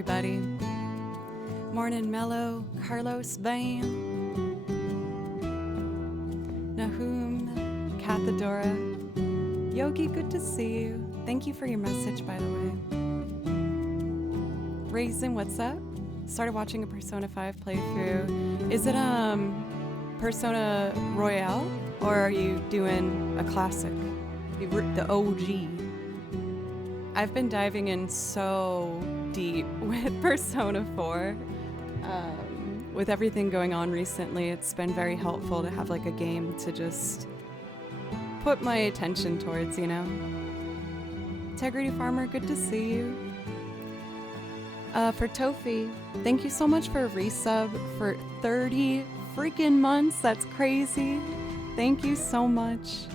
everybody. Morning, Mello, Carlos, Van, Nahum, Cathedora, Yogi, good to see you. Thank you for your message, by the way. Raisin, what's up? Started watching a Persona 5 playthrough. Is it Persona Royale, or are you doing a classic, the OG? I've been diving in so deep with Persona 4. With everything going on recently, it's been very helpful to have like a game to just put my attention towards, you know? Integrity Farmer, good to see you. For Tofi, thank you so much for a resub for 30 freaking months. That's crazy. Thank you so much.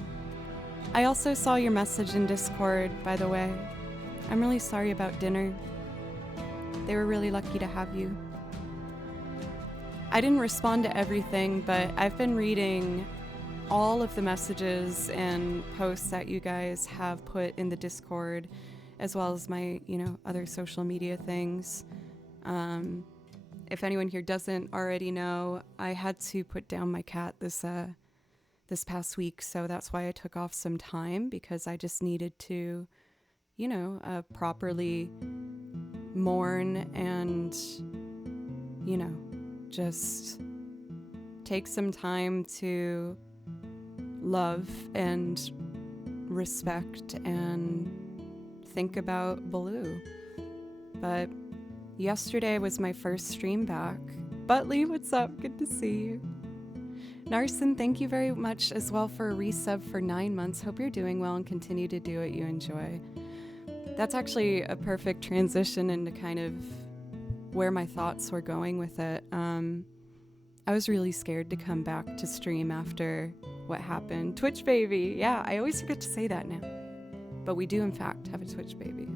I also saw your message in Discord, by the way. I'm really sorry about dinner. They were really lucky to have you. I didn't respond to everything, but I've been reading all of the messages and posts that you guys have put in the Discord, as well as my, other social media things. If anyone here doesn't already know, I had to put down my cat this past week, so that's why I took off some time, because I just needed to, properly mourn and, just take some time to love and respect and think about Baloo. But yesterday was my first stream back. Butley, what's up? Good to see you. Narson, thank you very much as well for a resub for 9 months. Hope you're doing well and continue to do what you enjoy. That's actually a perfect transition into kind of where my thoughts were going with it. I was really scared to come back to stream after what happened. Twitch baby. Yeah, I always forget to say that now. But we do, in fact, have a Twitch baby.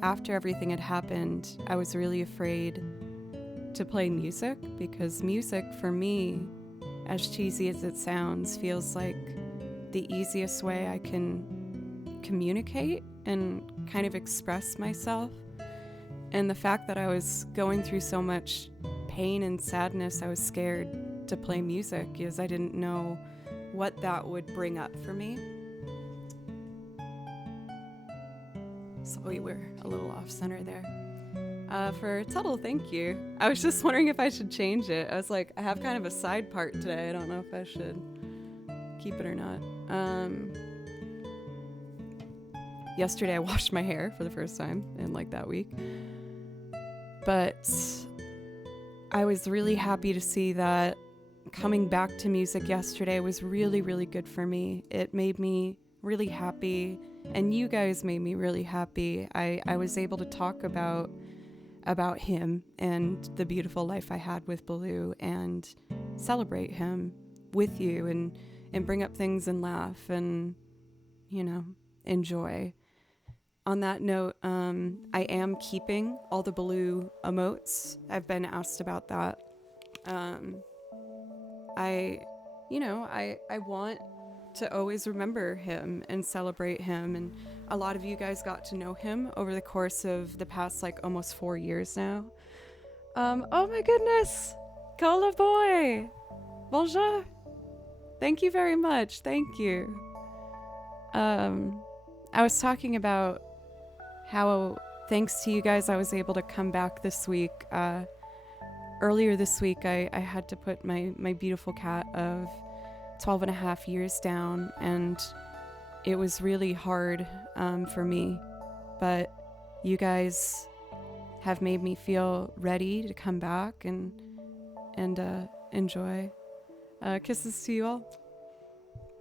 After everything had happened, I was really afraid to play music, because music, for me, as cheesy as it sounds, feels like the easiest way I can communicate and kind of express myself. And the fact that I was going through so much pain and sadness, I was scared to play music because I didn't know what that would bring up for me. So we were a little off center there. For Tuttle, thank you. I was just wondering if I should change it. I was like, I have kind of a side part today. I don't know if I should keep it or not. Yesterday I washed my hair for the first time in like that week. But I was really happy to see that coming back to music yesterday was really, really good for me. It made me really happy, and you guys made me really happy. I was able to talk about him and the beautiful life I had with Baloo and celebrate him with you and bring up things and laugh and, enjoy. On that note, I am keeping all the Baloo emotes. I've been asked about that. I want to always remember him and celebrate him. And a lot of you guys got to know him over the course of the past, almost 4 years now. Oh my goodness. Cola boy. Bonjour. Thank you very much. Thank you. I was talking about how, thanks to you guys, I was able to come back this week. Earlier this week, I had to put my beautiful cat of 12 and a half years down, and it was really hard for me. But you guys have made me feel ready to come back and enjoy. Kisses to you all.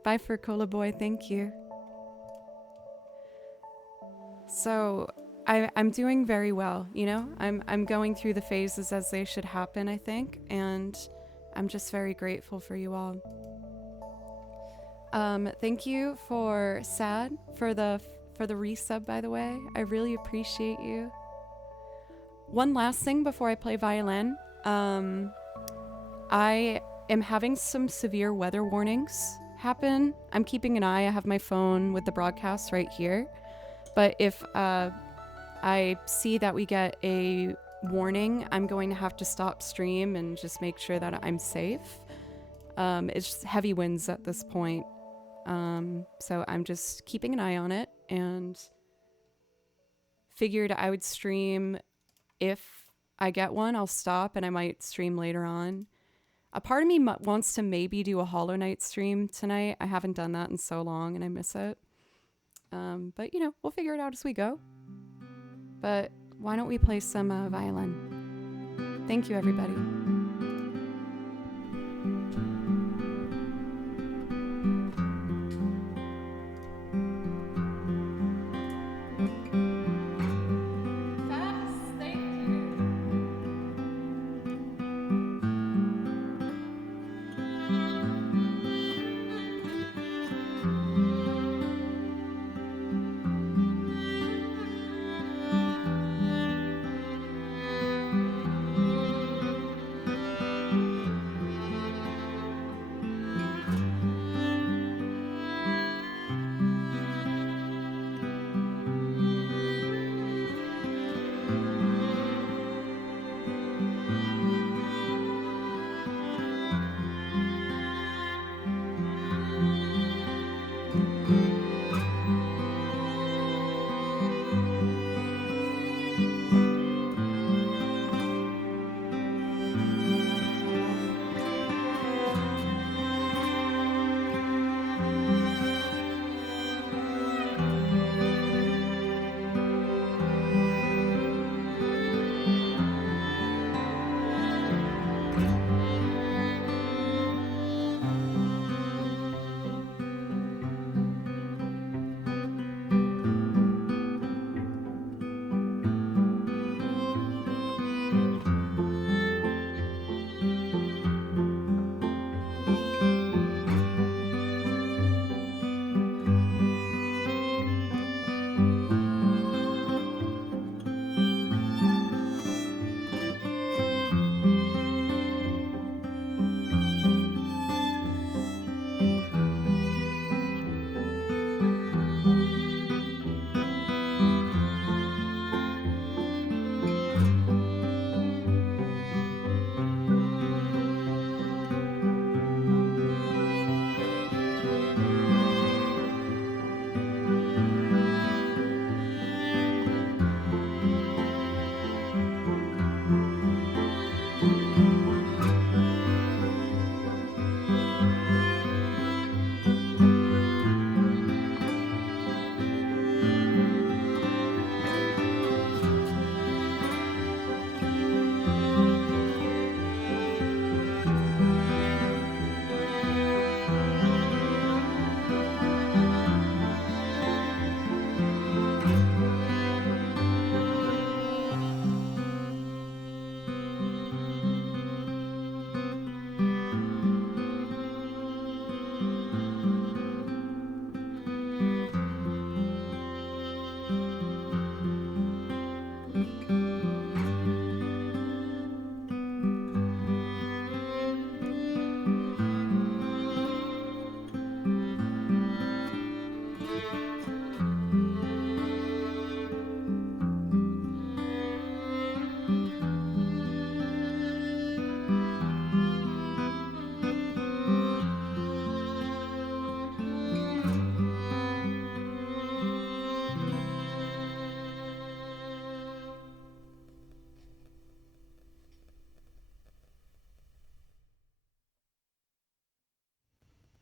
Bye for Cola Boy. Thank you. So I'm doing very well, I'm going through the phases as they should happen, I think, and I'm just very grateful for you all. Thank you for Sad for the resub, by the way. I really appreciate you. One last thing before I play violin. I am having some severe weather warnings happen. I'm keeping an eye. I have my phone with the broadcast right here. But if I see that we get a warning, I'm going to have to stop stream and just make sure that I'm safe. It's just heavy winds at this point. So I'm just keeping an eye on it and figured I would stream if I get one. I'll stop and I might stream later on. A part of me wants to maybe do a Hollow Knight stream tonight. I haven't done that in so long and I miss it. But, you know, we'll figure it out as we go. But why don't we play some violin? Thank you, everybody.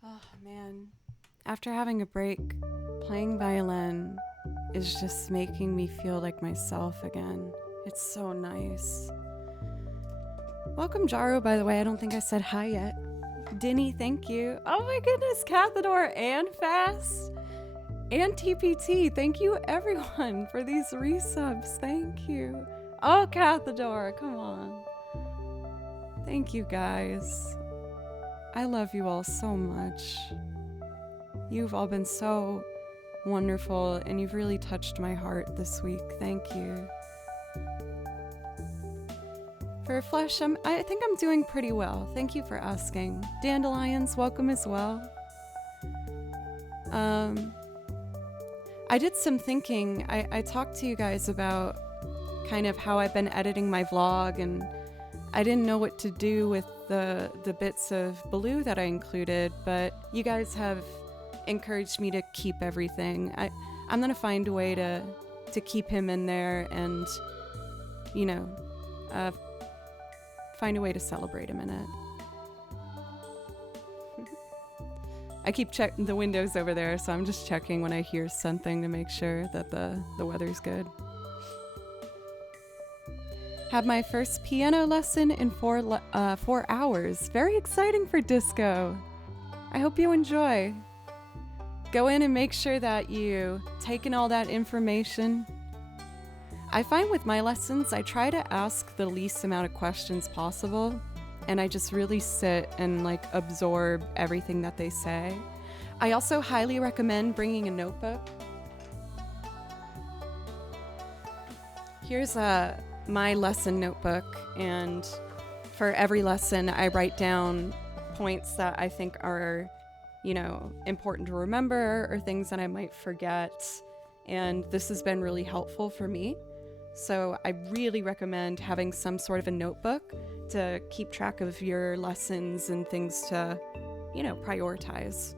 Oh, man. After having a break, playing violin is just making me feel like myself again. It's so nice. Welcome, Jaro, by the way. I don't think I said hi yet. Dinny, thank you. Oh my goodness, Cathador and Fast and TPT. Thank you, everyone, for these resubs. Thank you. Oh, Cathador, come on. Thank you, guys. I love you all so much. You've all been so wonderful, and you've really touched my heart this week. Thank you. For Flesh, I think I'm doing pretty well. Thank you for asking. Dandelions, welcome as well. I did some thinking. I talked to you guys about kind of how I've been editing my vlog, and I didn't know what to do with the bits of Baloo that I included, but you guys have encouraged me to keep everything. I'm gonna find a way to keep him in there and, you know, find a way to celebrate him in it. I keep checking the windows over there, so I'm just checking when I hear something to make sure that the weather's good. Had my first piano lesson in 4 hours. Very exciting for disco. I hope you enjoy. Go in and make sure that you take in all that information. I find with my lessons, I try to ask the least amount of questions possible, and I just really sit and like absorb everything that they say. I also highly recommend bringing a notebook. Here's my lesson notebook, and for every lesson I write down points that I think are, you know, important to remember or things that I might forget, and this has been really helpful for me. So I really recommend having some sort of a notebook to keep track of your lessons and things to, you know, prioritize.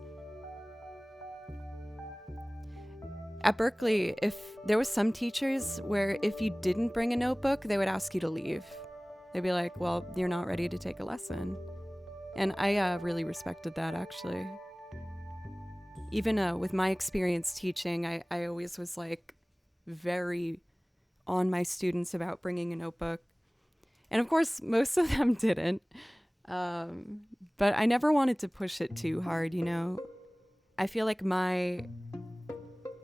At Berkeley, if there was some teachers where if you didn't bring a notebook, they would ask you to leave. They'd be like, well, you're not ready to take a lesson. And I really respected that, actually. Even with my experience teaching, I always was like very on my students about bringing a notebook. And of course, most of them didn't. But I never wanted to push it too hard, you know. I feel like my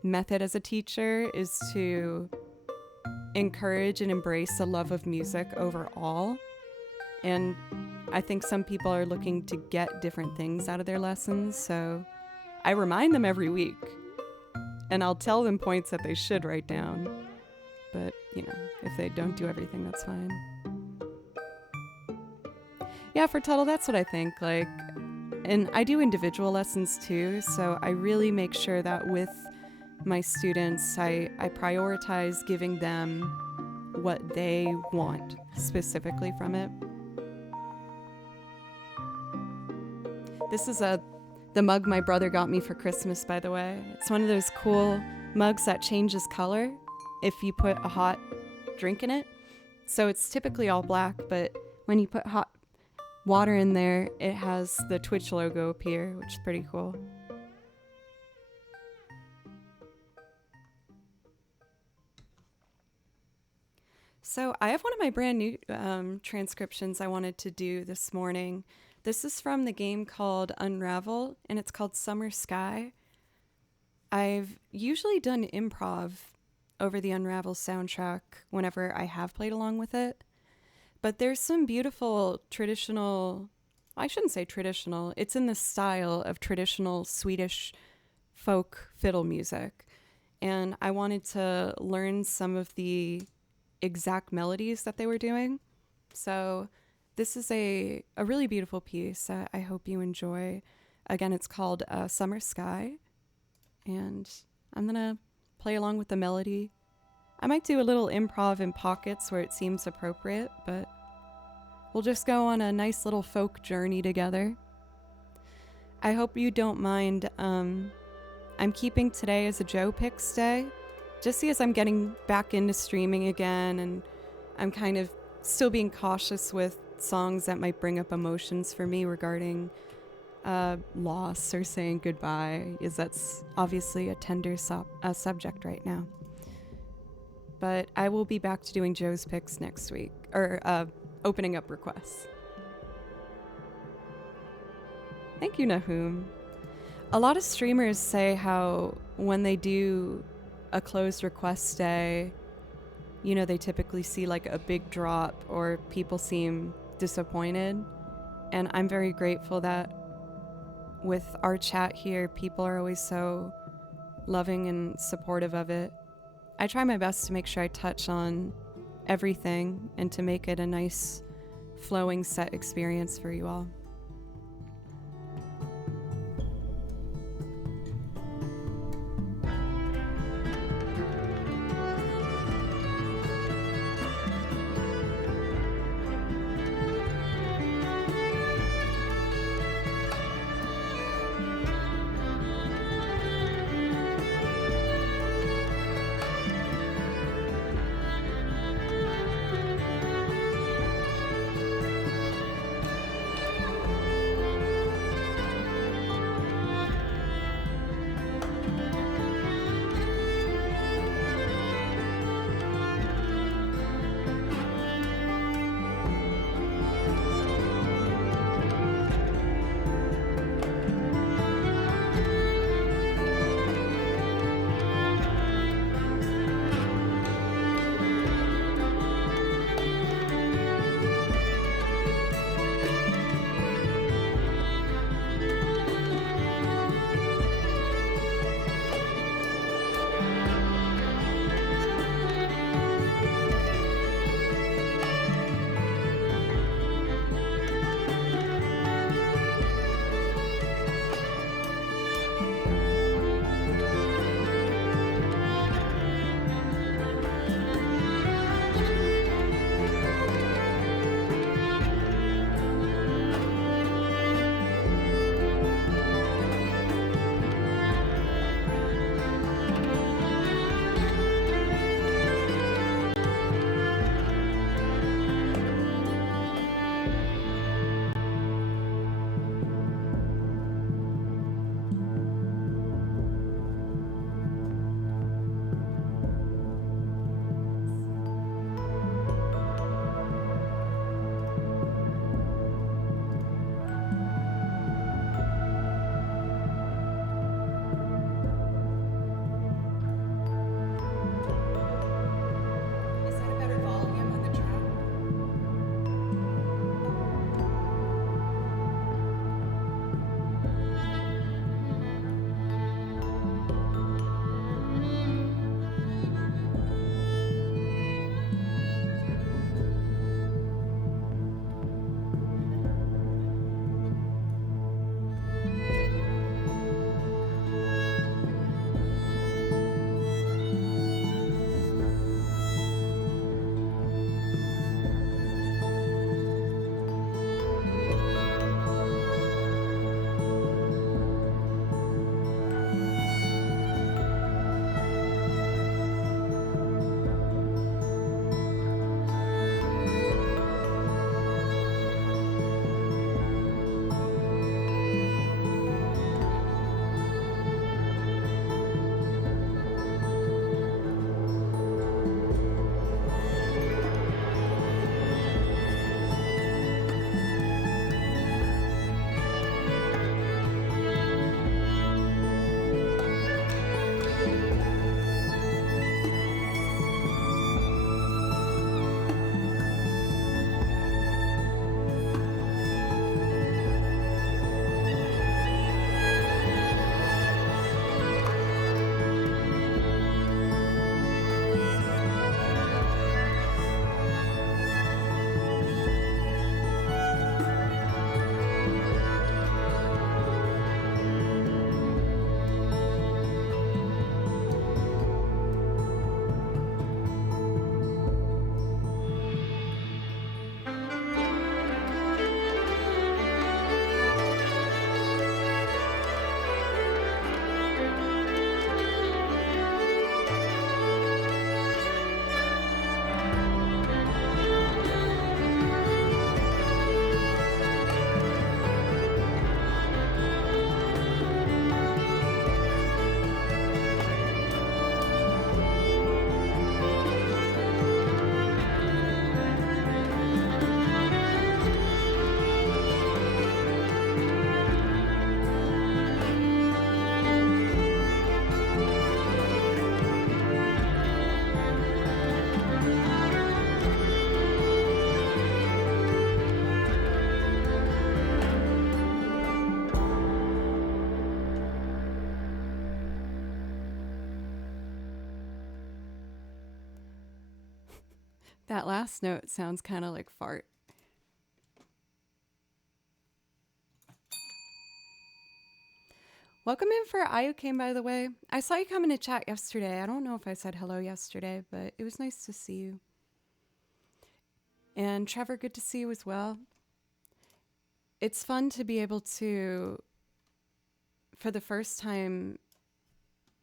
method as a teacher is to encourage and embrace the love of music overall. And I think some people are looking to get different things out of their lessons, so I remind them every week. And I'll tell them points that they should write down. But, you know, if they don't do everything, that's fine. Yeah, for Tuttle, that's what I think. Like, and I do individual lessons too, so I really make sure that with my students, I prioritize giving them what they want specifically from it. This is the mug my brother got me for Christmas, by the way. It's one of those cool mugs that changes color if you put a hot drink in it. So it's typically all black, but when you put hot water in there, it has the Twitch logo appear, which is pretty cool. So I have one of my brand new transcriptions I wanted to do this morning. This is from the game called Unravel, and it's called Summer Sky. I've usually done improv over the Unravel soundtrack whenever I have played along with it. But there's some beautiful traditional, I shouldn't say traditional, it's in the style of traditional Swedish folk fiddle music. And I wanted to learn some of the exact melodies that they were doing. So this is a really beautiful piece that I hope you enjoy. Again, it's called Summer Sky. And I'm going to play along with the melody. I might do a little improv in pockets where it seems appropriate, but we'll just go on a nice little folk journey together. I hope you don't mind. I'm keeping today as a Joe Picks day, just as I'm getting back into streaming again, and I'm kind of still being cautious with songs that might bring up emotions for me regarding loss or saying goodbye, because that's obviously a tender subject right now. But I will be back to doing Joe's Picks next week, or opening up requests. Thank you, Nahum. A lot of streamers say how when they do a closed request day, you know, they typically see like a big drop or people seem disappointed. And I'm very grateful that with our chat here, people are always so loving and supportive of it. I try my best to make sure I touch on everything and to make it a nice flowing set experience for you all. That last note sounds kind of like fart. Welcome in for Ayucame, by the way. I saw you come in to chat yesterday. I don't know if I said hello yesterday, but it was nice to see you. And Trevor, good to see you as well. It's fun to be able to, for the first time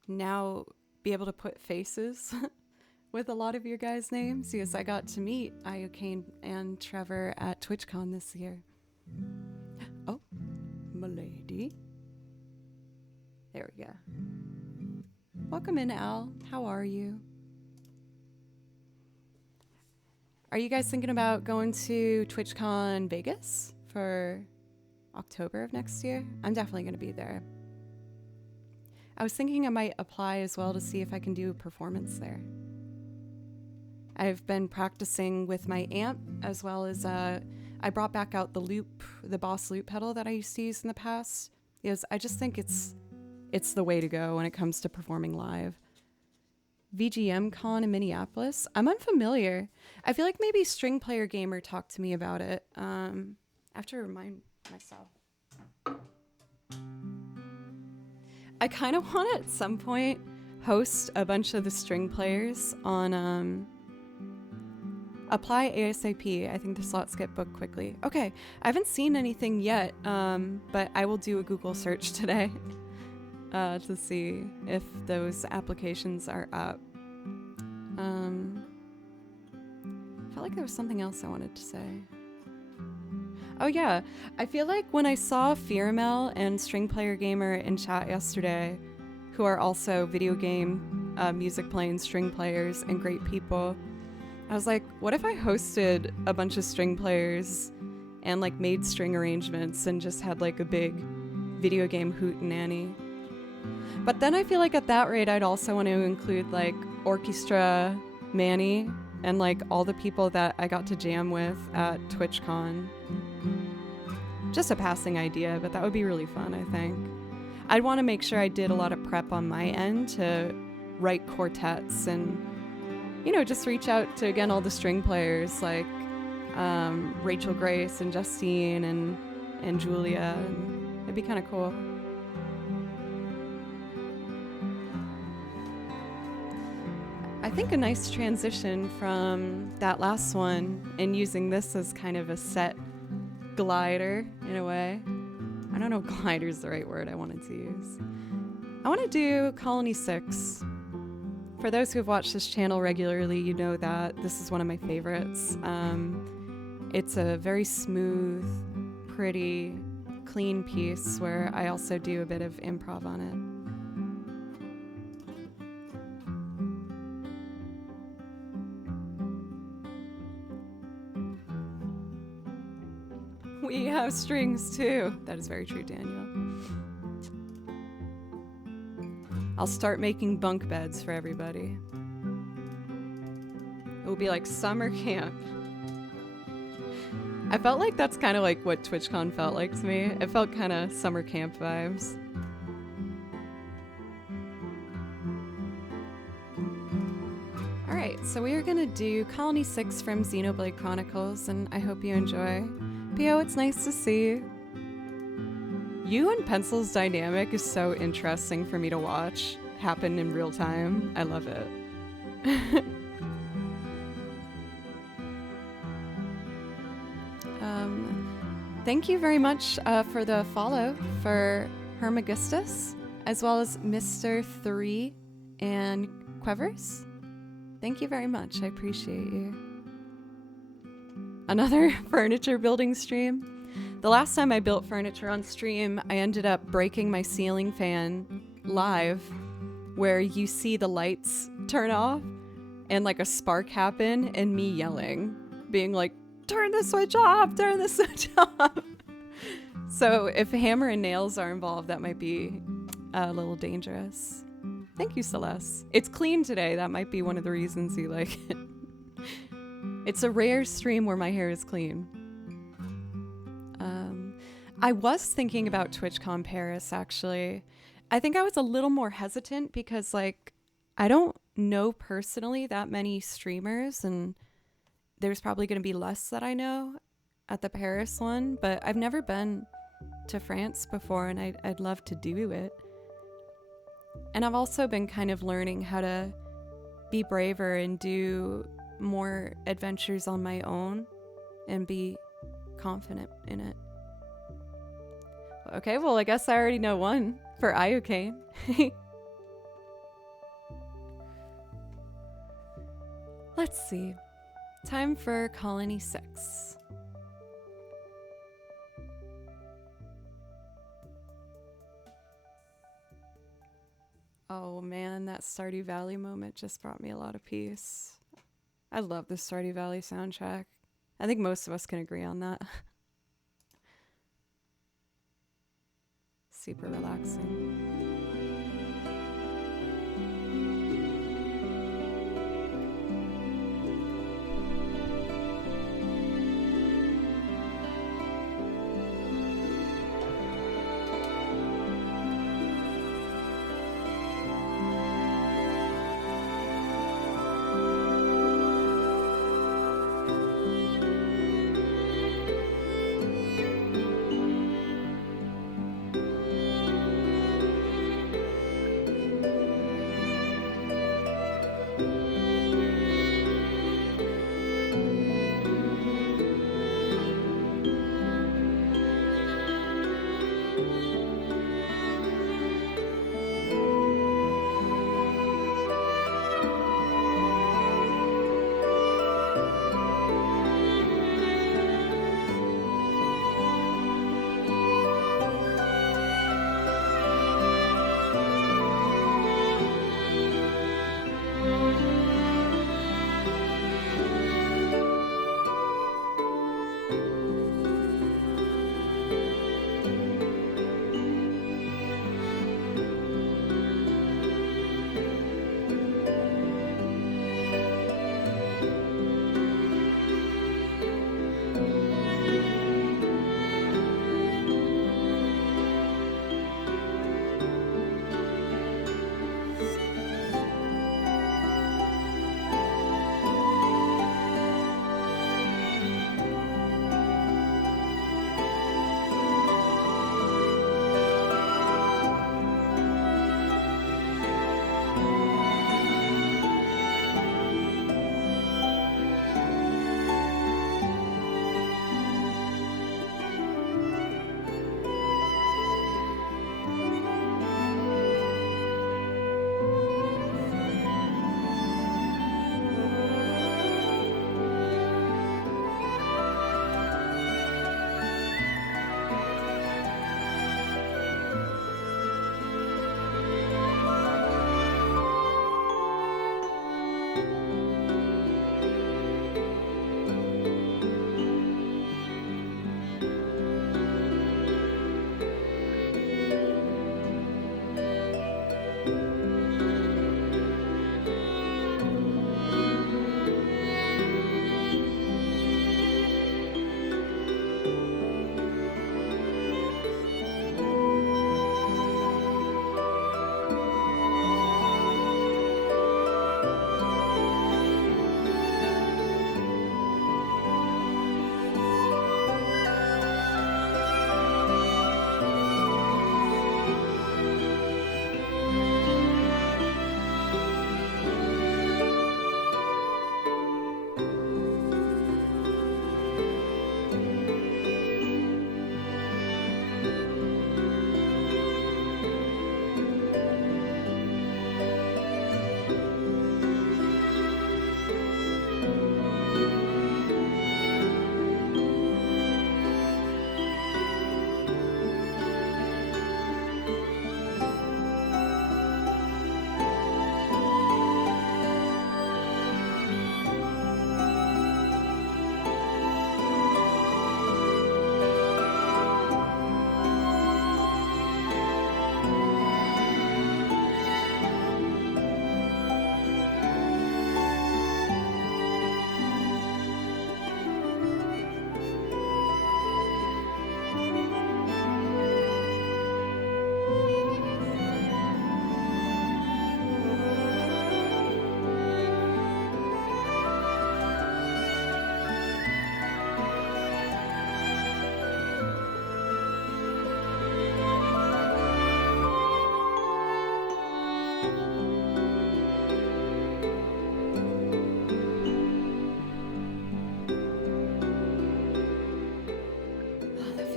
now, be able to put faces with a lot of your guys' names, because I got to meet Ayucane and Trevor at TwitchCon this year. Oh, m'lady. There we go. Welcome in, Al. How are you? Are you guys thinking about going to TwitchCon Vegas for October of next year? I'm definitely going to be there. I was thinking I might apply as well to see if I can do a performance there. I've been practicing with my amp, as well as I brought back out the loop, the Boss loop pedal that I used to use in the past. Because I just think it's the way to go when it comes to performing live. VGM Con in Minneapolis. I'm unfamiliar. I feel like maybe String Player Gamer talked to me about it. I have to remind myself. I kind of want to at some point host a bunch of the string players on apply ASAP. I think the slots get booked quickly. Okay, I haven't seen anything yet, but I will do a Google search today. To see if those applications are up. I felt like there was something else I wanted to say. Oh yeah, I feel like when I saw Fearmel and String Player Gamer in chat yesterday, who are also video game music playing string players and great people, I was like, what if I hosted a bunch of string players and like made string arrangements and just had like a big video game hootenanny? But then I feel like at that rate, I'd also want to include like Orchestra Manny and like all the people that I got to jam with at TwitchCon. Just a passing idea, but that would be really fun, I think. I'd want to make sure I did a lot of prep on my end to write quartets and, you know, just reach out to, again, all the string players like Rachel Grace and Justine and Julia. And it'd be kind of cool. I think a nice transition from that last one and using this as kind of a set glider in a way. I don't know if glider is the right word I wanted to use. I want to do Colony 6. For those who have watched this channel regularly, you know that this is one of my favorites. It's a very smooth, pretty, clean piece where I also do a bit of improv on it. We have strings too. That is very true, Daniel. I'll start making bunk beds for everybody. It will be like summer camp. I felt like that's kind of like what TwitchCon felt like to me. It felt kind of summer camp vibes. Alright, so we are going to do Colony 6 from Xenoblade Chronicles, and I hope you enjoy. Pio, it's nice to see you. You and Pencil's dynamic is so interesting for me to watch happen in real time. I love it. Thank you very much for the follow for Hermagistus, as well as Mr. 3 and Quevers. Thank you very much. I appreciate you. Another furniture building stream. The last time I built furniture on stream, I ended up breaking my ceiling fan live, where you see the lights turn off and like a spark happen and me yelling, being like, turn the switch off, turn the switch off. So if hammer and nails are involved, that might be a little dangerous. Thank you, Celeste. It's clean today. That might be one of the reasons you like it. It's a rare stream where my hair is clean. I was thinking about TwitchCon Paris, actually. I think I was a little more hesitant because, like, I don't know personally that many streamers, and there's probably going to be less that I know at the Paris one, but I've never been to France before, and I'd love to do it. And I've also been kind of learning how to be braver and do more adventures on my own and be confident in it. Okay, well, I guess I already know one for iocane. Let's see. Time for Colony 6. Oh man, that Stardew Valley moment just brought me a lot of peace. I love the Stardew Valley soundtrack. I think most of us can agree on that. Super relaxing.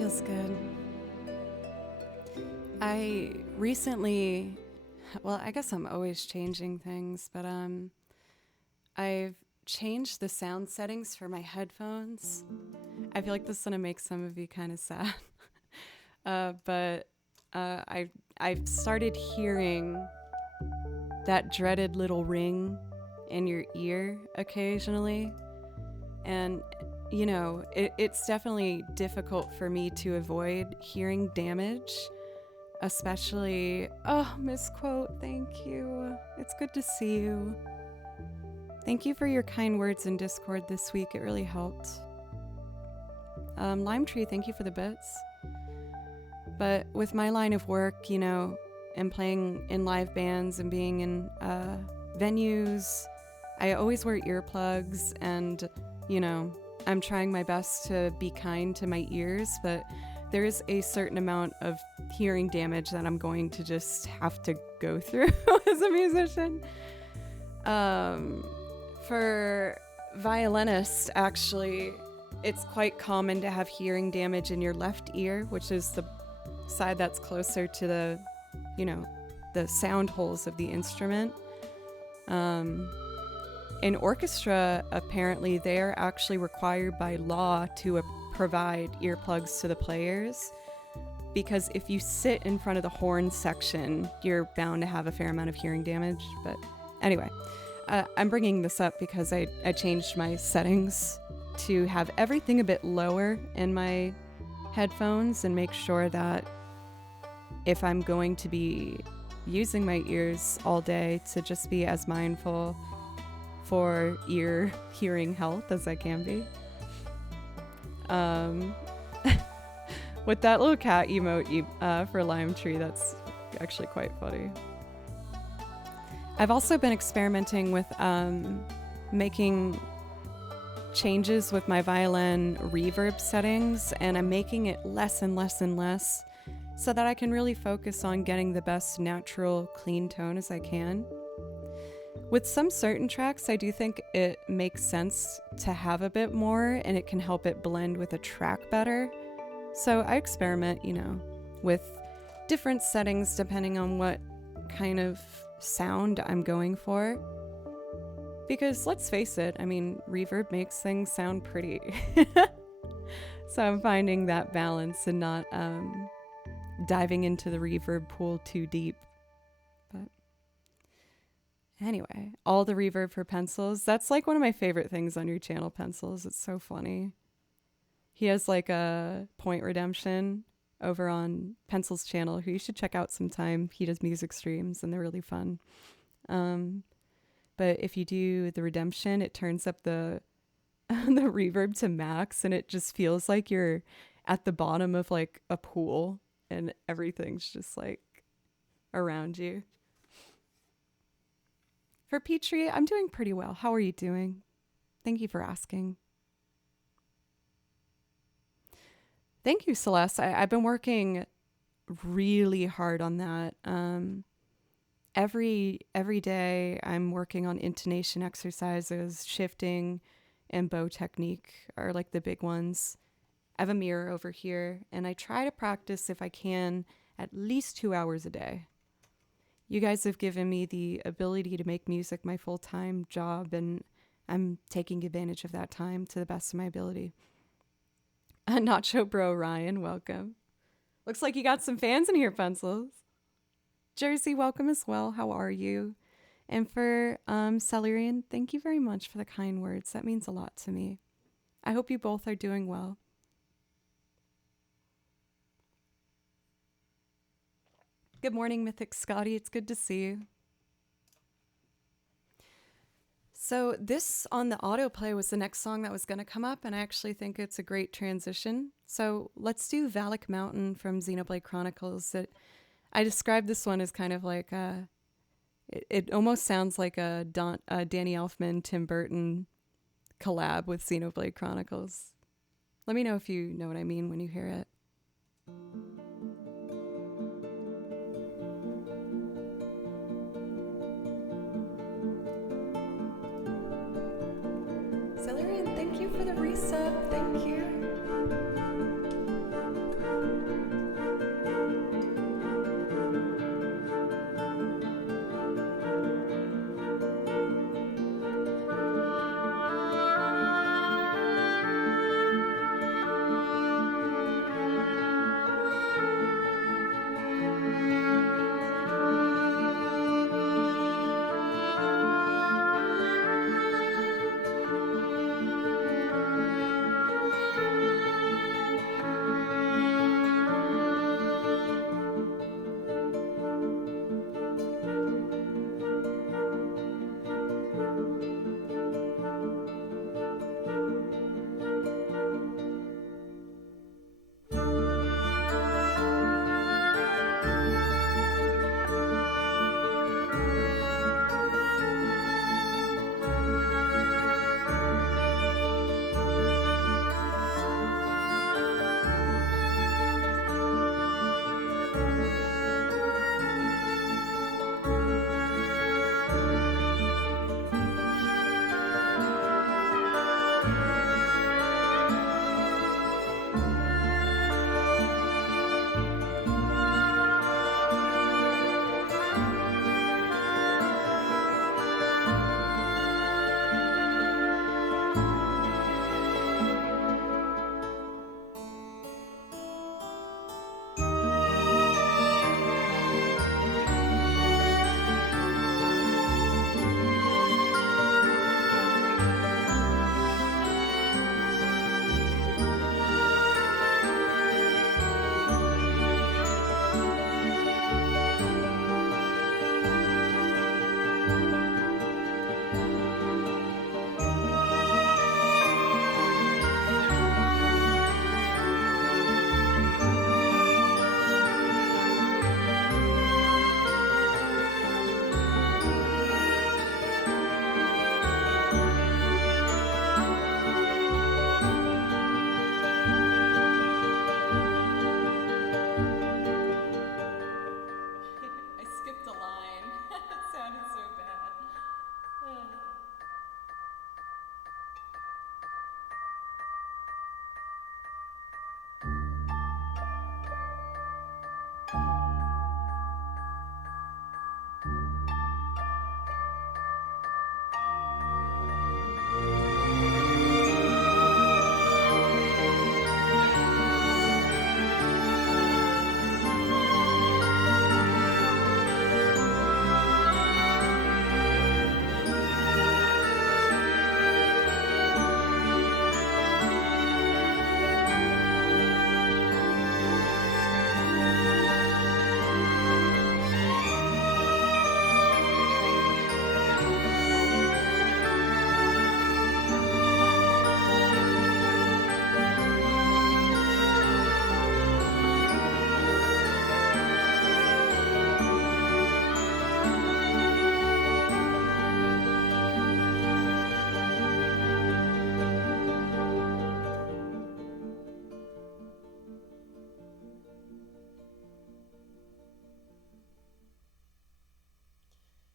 feels good. I recently, well, I guess I'm always changing things, but I've changed the sound settings for my headphones. I feel like this is gonna make some of you kind of sad, but I've started hearing that dreaded little ring in your ear occasionally, and you know it's definitely difficult for me to avoid hearing damage. Especially, oh, Misquote, thank you. It's good to see you. Thank you for your kind words in Discord this week. It really helped. Lime Tree, thank you for the bits. But with my line of work, you know, and playing in live bands and being in venues, I always wear earplugs, and, you know, I'm trying my best to be kind to my ears, but there is a certain amount of hearing damage that I'm going to just have to go through as a musician. For violinists, actually, it's quite common to have hearing damage in your left ear, which is the side that's closer to the, you know, the sound holes of the instrument. In orchestra, apparently, they're actually required by law to provide earplugs to the players, because if you sit in front of the horn section, you're bound to have a fair amount of hearing damage. But anyway, I'm bringing this up because I changed my settings to have everything a bit lower in my headphones and make sure that if I'm going to be using my ears all day, to just be as mindful for ear hearing health as I can be. With that little cat emote for Lime Tree, that's actually quite funny. I've also been experimenting with making changes with my violin reverb settings, and I'm making it less and less and less so that I can really focus on getting the best natural, clean tone as I can. With some certain tracks, I do think it makes sense to have a bit more, and it can help it blend with a track better. So I experiment, you know, with different settings depending on what kind of sound I'm going for. Because let's face it, I mean, reverb makes things sound pretty. So I'm finding that balance and not diving into the reverb pool too deep. But anyway, all the reverb for Pencils. That's like one of my favorite things on your channel, Pencils. It's so funny. He has like a Point Redemption over on Pencil's channel, who you should check out sometime. He does music streams and they're really fun. But if you do the Redemption, it turns up the the reverb to max, and it just feels like you're at the bottom of like a pool and everything's just like around you. For Petrie, I'm doing pretty well. How are you doing? Thank you for asking. Thank you, Celeste. I've been working really hard on that. Every day I'm working on intonation exercises, shifting, and bow technique are like the big ones. I have a mirror over here, and I try to practice, if I can, at least 2 hours a day. You guys have given me the ability to make music my full-time job, and I'm taking advantage of that time to the best of my ability. Nacho Bro Ryan, welcome. Looks like you got some fans in here, Pencils. Jersey, welcome as well. How are you? And for Celerian, thank you very much for the kind words. That means a lot to me. I hope you both are doing well. Good morning, Mythic Scotty. It's good to see you. So this on the autoplay was the next song that was going to come up, and I actually think it's a great transition. So let's do Valak Mountain from Xenoblade Chronicles. I described this one as kind of like it almost sounds like a Danny Elfman, Tim Burton collab with Xenoblade Chronicles. Let me know if you know what I mean when you hear it. Celerian, thank you for the resub. Thank you.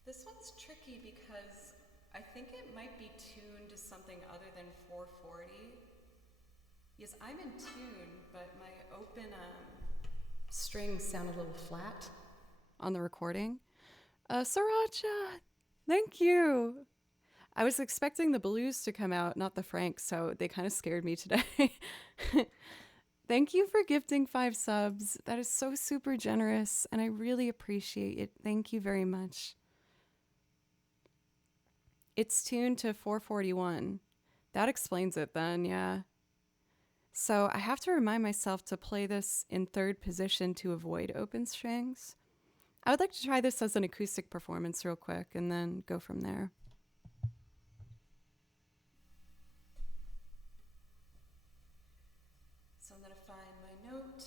This one's tricky because I think it might be tuned to something other than 440. Yes, I'm in tune, but my open strings sound a little flat on the recording. Sriracha, thank you. I was expecting the blues to come out, not the Franks, so they kind of scared me today. Thank you for gifting 5 subs. That is so super generous, and I really appreciate it. Thank you very much. It's tuned to 441. That explains it then, yeah. So I have to remind myself to play this in 3rd position to avoid open strings. I would like to try this as an acoustic performance real quick and then go from there. So I'm going to find my note.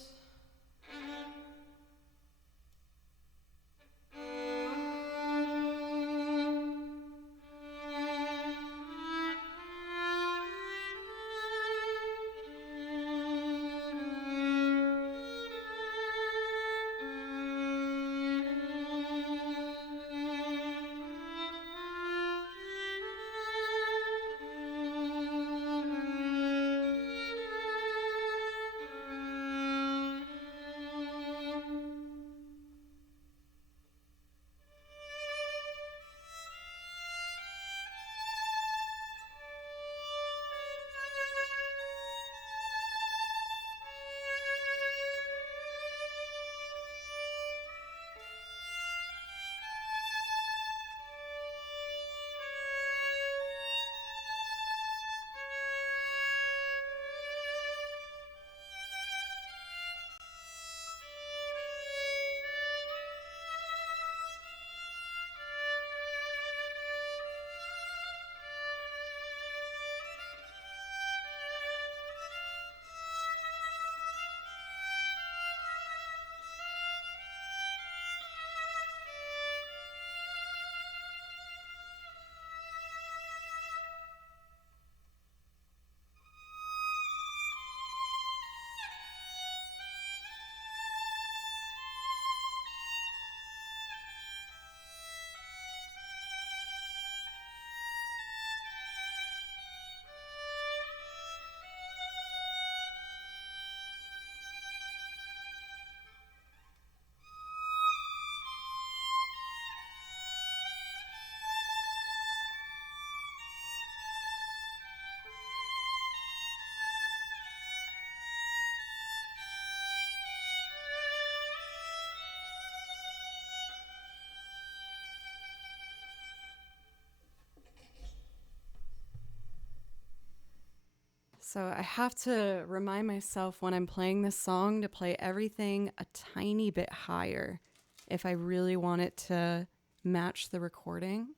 So I have to remind myself when I'm playing this song to play everything a tiny bit higher if I really want it to match the recording.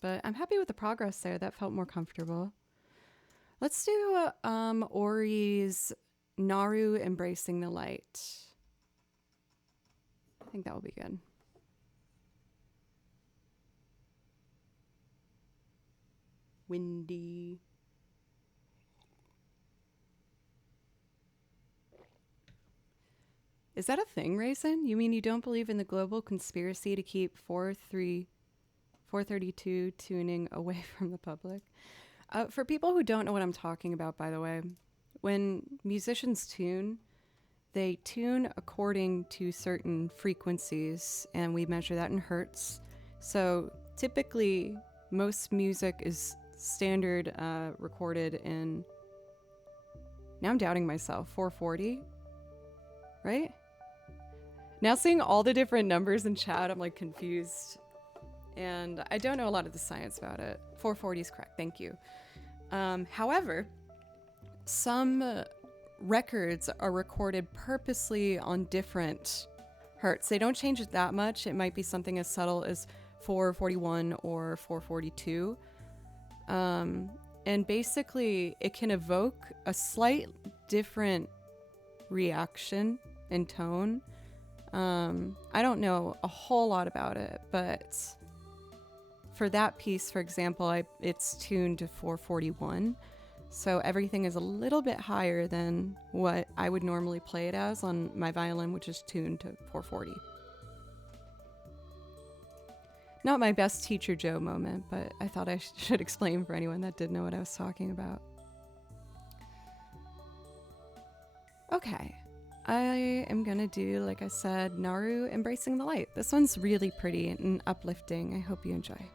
But I'm happy with the progress there. That felt more comfortable. Let's do Ori's Naru Embracing the Light. I think that will be good. Windy. Is that a thing, Raisin? You mean you don't believe in the global conspiracy to keep 432 tuning away from the public? For people who don't know what I'm talking about, by the way, when musicians tune, they tune according to certain frequencies, and we measure that in hertz. So typically, most music is standard recorded in, now I'm doubting myself, 440, right? Now seeing all the different numbers in chat, I'm like confused. And I don't know a lot of the science about it. 440 is correct, thank you. However, some records are recorded purposely on different hertz. They don't change it that much. It might be something as subtle as 441 or 442. And basically, it can evoke a slight different reaction and tone. I don't know a whole lot about it, but for that piece, for example, it's tuned to 441. So everything is a little bit higher than what I would normally play it as on my violin, which is tuned to 440. Not my best Teacher Joe moment, but I thought I should explain for anyone that didn't know what I was talking about. Okay, I am gonna do, like I said, Naru Embracing the Light. This one's really pretty and uplifting. I hope you enjoy.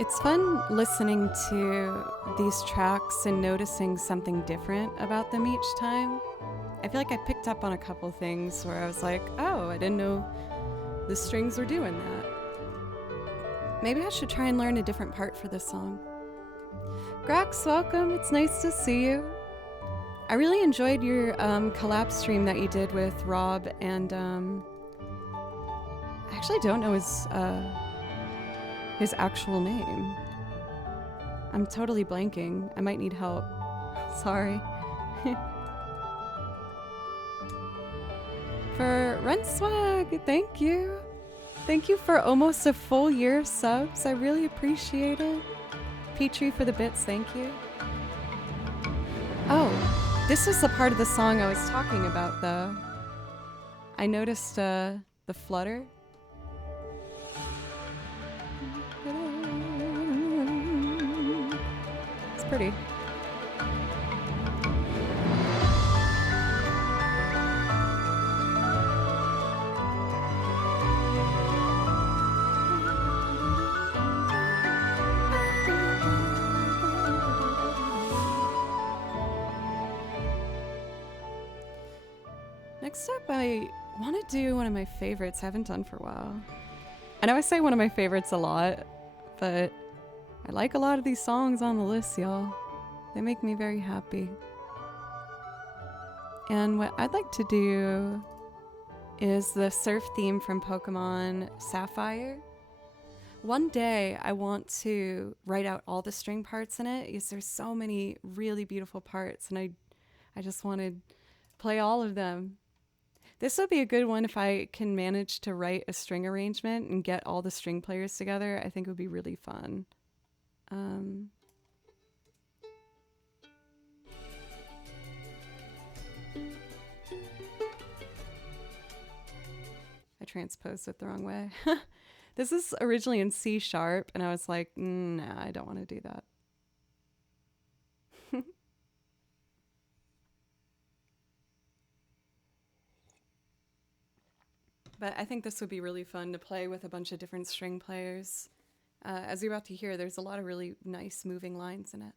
It's fun listening to these tracks and noticing something different about them each time. I feel like I picked up on a couple things where I was like, oh, I didn't know the strings were doing that. Maybe I should try and learn a different part for this song. Grax, welcome. It's nice to see you. I really enjoyed your collab stream that you did with Rob, and I actually don't know his actual name. I'm totally blanking. I might need help. Sorry. For Rent Swag, thank you. Thank you for almost a full year of subs. I really appreciate it. Petrie for the bits, thank you. Oh, this is the part of the song I was talking about, though. I noticed the flutter. It's pretty. Next up, I want to do one of my favorites I haven't done for a while. I know I say one of my favorites a lot, but I like a lot of these songs on the list, y'all. They make me very happy. And what I'd like to do is the surf theme from Pokemon Sapphire. One day I want to write out all the string parts in it because there's so many really beautiful parts, and I just want to play all of them. This would be a good one if I can manage to write a string arrangement and get all the string players together. I think it would be really fun. I transposed it the wrong way. This is originally in C sharp, and I was like, nah, I don't want to do that. But I think this would be really fun to play with a bunch of different string players. As you're about to hear, there's a lot of really nice moving lines in it.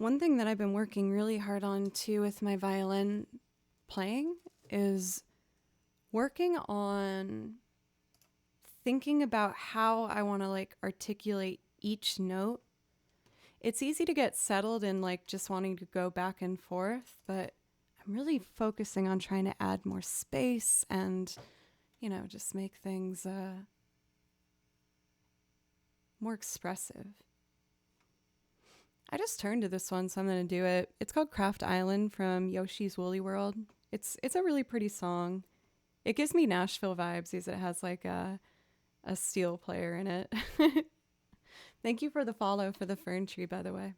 one thing that I've been working really hard on too with my violin playing is working on thinking about how I want to like articulate each note. It's easy to get settled in like just wanting to go back and forth, but I'm really focusing on trying to add more space and, just make things more expressive. I just turned to this one, so I'm going to do it. It's called Craft Island from Yoshi's Woolly World. It's a really pretty song. It gives me Nashville vibes because it has like a steel player in it. Thank you for the follow for the fern tree, by the way.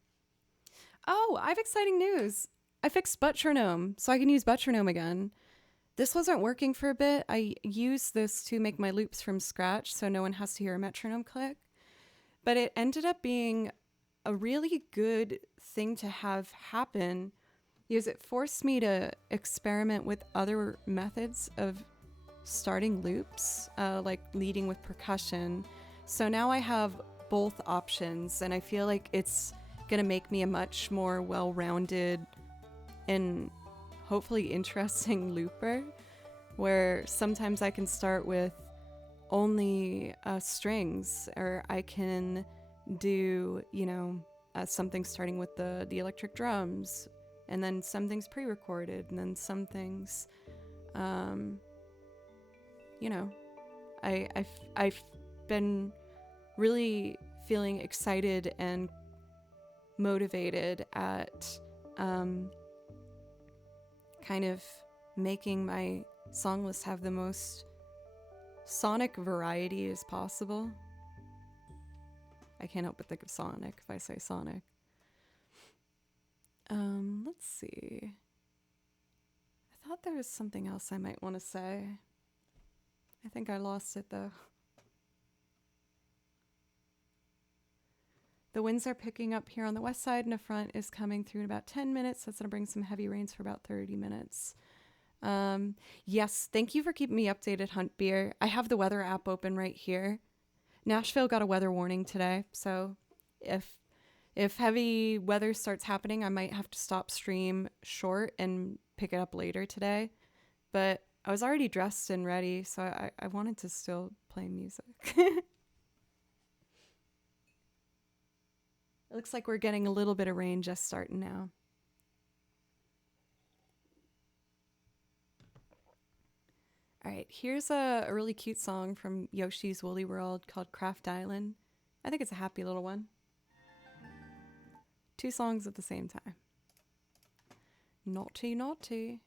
Oh, I have exciting news. I fixed Butronome, so I can use Butronome again. This wasn't working for a bit. I used this to make my loops from scratch so no one has to hear a metronome click. But it ended up being a really good thing to have happen because it forced me to experiment with other methods of starting loops, like leading with percussion. So now I have both options, and I feel like it's gonna make me a much more well-rounded and hopefully interesting looper, where sometimes I can start with only strings, or I can do, something starting with the electric drums, and then some things pre-recorded, and then some things, I've been really feeling excited and motivated at kind of making my song list have the most sonic variety as possible. I can't help but think of Sonic if I say Sonic. Let's see. I thought there was something else I might want to say. I think I lost it though. The winds are picking up here on the west side, and a front is coming through in about 10 minutes. That's going to bring some heavy rains for about 30 minutes. Yes, thank you for keeping me updated, Hunt Beer. I have the weather app open right here. Nashville got a weather warning today, so if heavy weather starts happening, I might have to stop stream short and pick it up later today. But I was already dressed and ready, so I wanted to still play music. It looks like we're getting a little bit of rain just starting now. All right, here's a really cute song from Yoshi's Woolly World called Craft Island. I think it's a happy little one. 2 songs at the same time. Naughty, naughty.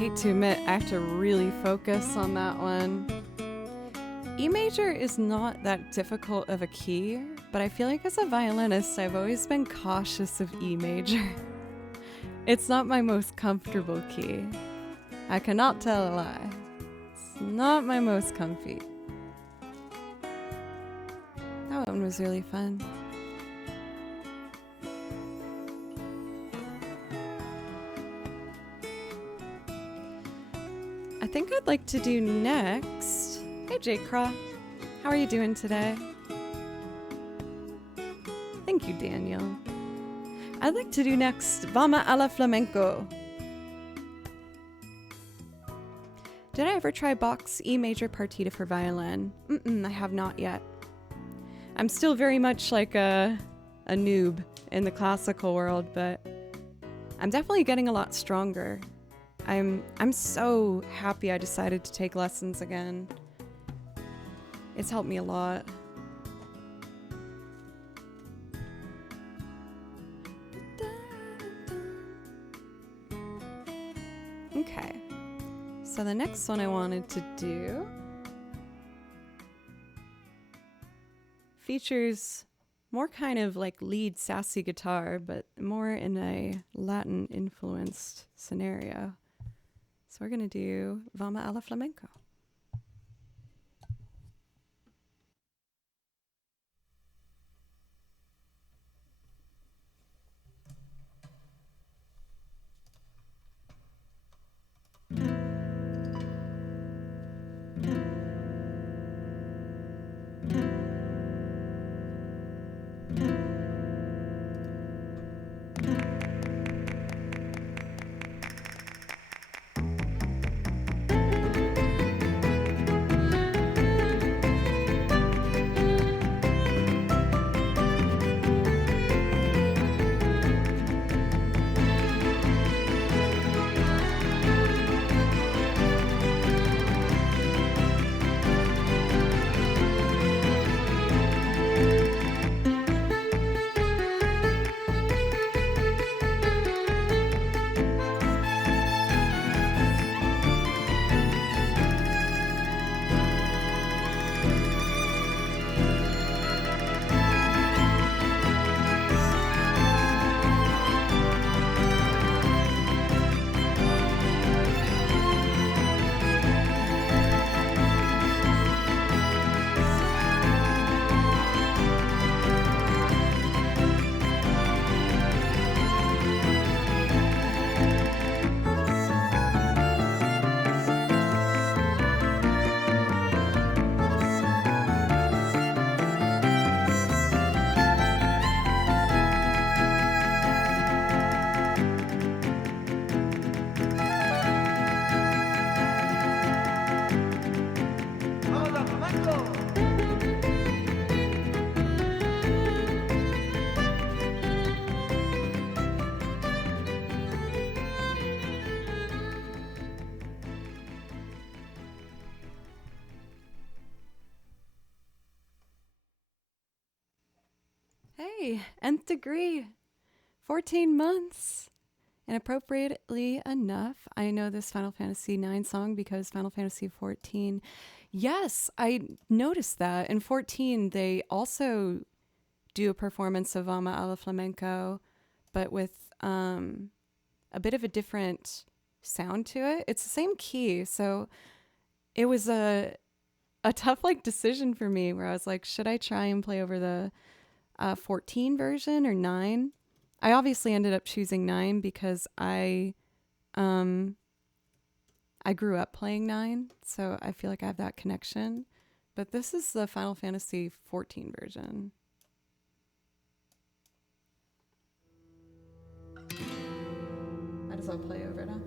hate to admit, I have to really focus on that one. E major is not that difficult of a key, but I feel like as a violinist, I've always been cautious of E major. It's not my most comfortable key. I cannot tell a lie. It's not my most comfy. That one was really fun. I think I'd like to do next. Hey J. Craw, how are you doing today? Thank you, Daniel. I'd like to do next Vama alla Flamenco. Did I ever try Bach's E major partita for violin? I have not yet. I'm still very much like a noob in the classical world, but I'm definitely getting a lot stronger. I'm so happy I decided to take lessons again. It's helped me a lot. Okay, so the next one I wanted to do features more kind of like lead sassy guitar, but more in a Latin influenced scenario. So we're gonna do Vama alla Flamenco. Hey, nth degree, 14 months. And appropriately enough, I know this Final Fantasy IX song because Final Fantasy 14. Yes, I noticed that. In 14, they also do a performance of Vama alla Flamenco, but with a bit of a different sound to it. It's the same key, so it was a tough decision for me where I was like, should I try and play over the 14 version or 9? I obviously ended up choosing 9 because I grew up playing 9, so I feel like I have that connection. But this is the Final Fantasy 14 version. Might as well play over it, huh?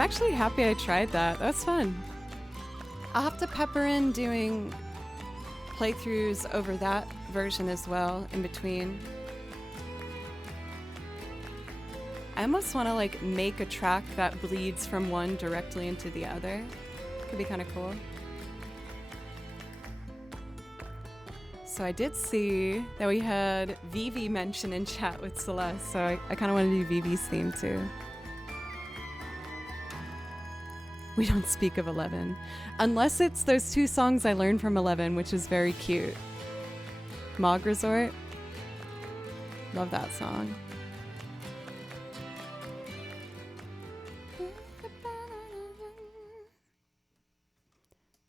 I'm actually happy I tried that. That's fun. I'll have to pepper in doing playthroughs over that version as well in between. I almost want to like make a track that bleeds from one directly into the other. Could be kind of cool. So I did see that we had Vivi mention in chat with Celeste, so I kind of want to do Vivi's theme too. We don't speak of 11. Unless it's those 2 songs I learned from 11, which is very cute. Mog Resort. Love that song.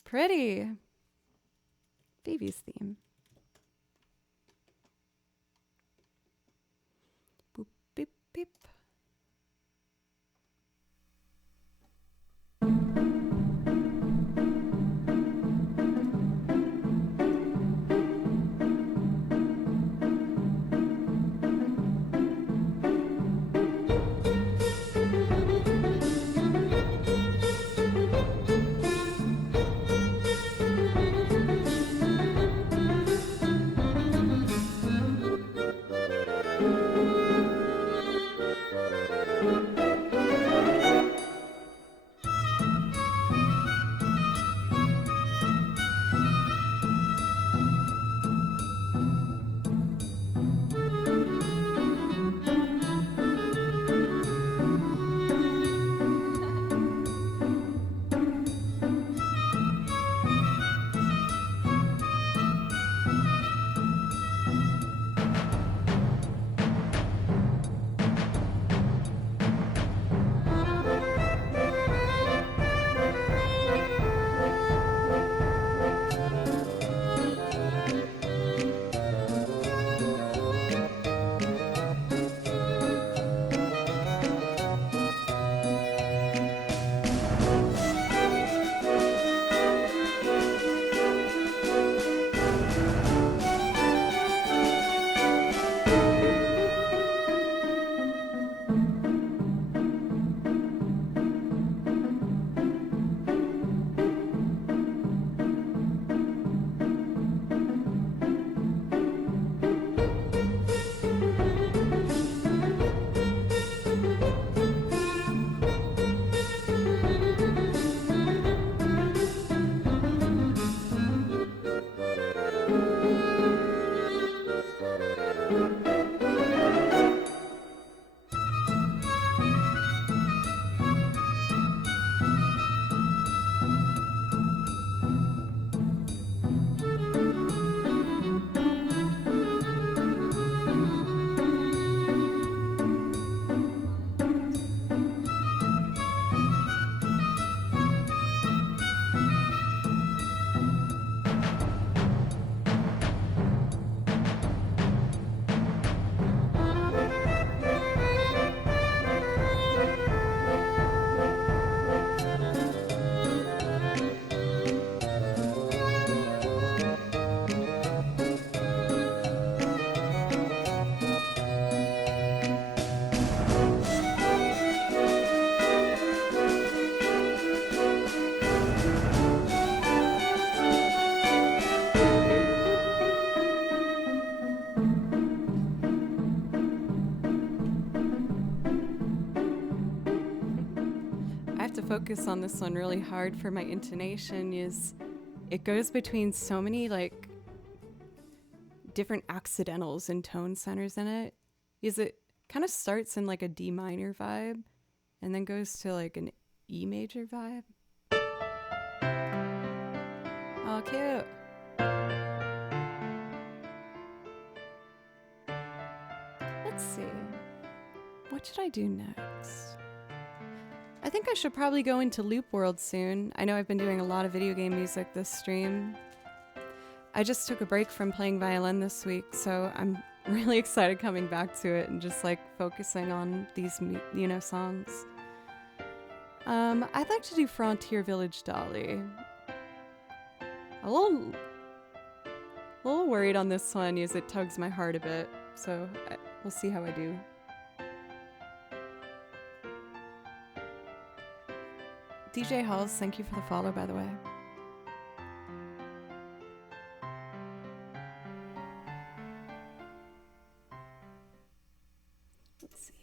Pretty. Vivi's theme. Boop, beep, beep. Focus on this one really hard for my intonation is it goes between so many like different accidentals and tone centers in it. Is it kind of starts in like a D minor vibe and then goes to like an E major vibe. Oh, cute. Let's see. What should I do next? I think I should probably go into Loop World soon. I know I've been doing a lot of video game music this stream. I just took a break from playing violin this week, so I'm really excited coming back to it and just like focusing on these, songs. I'd like to do Frontier Village Dolly. A little worried on this one as it tugs my heart a bit, so we'll see how I do. DJ Halls, thank you for the follow, by the way. Let's see.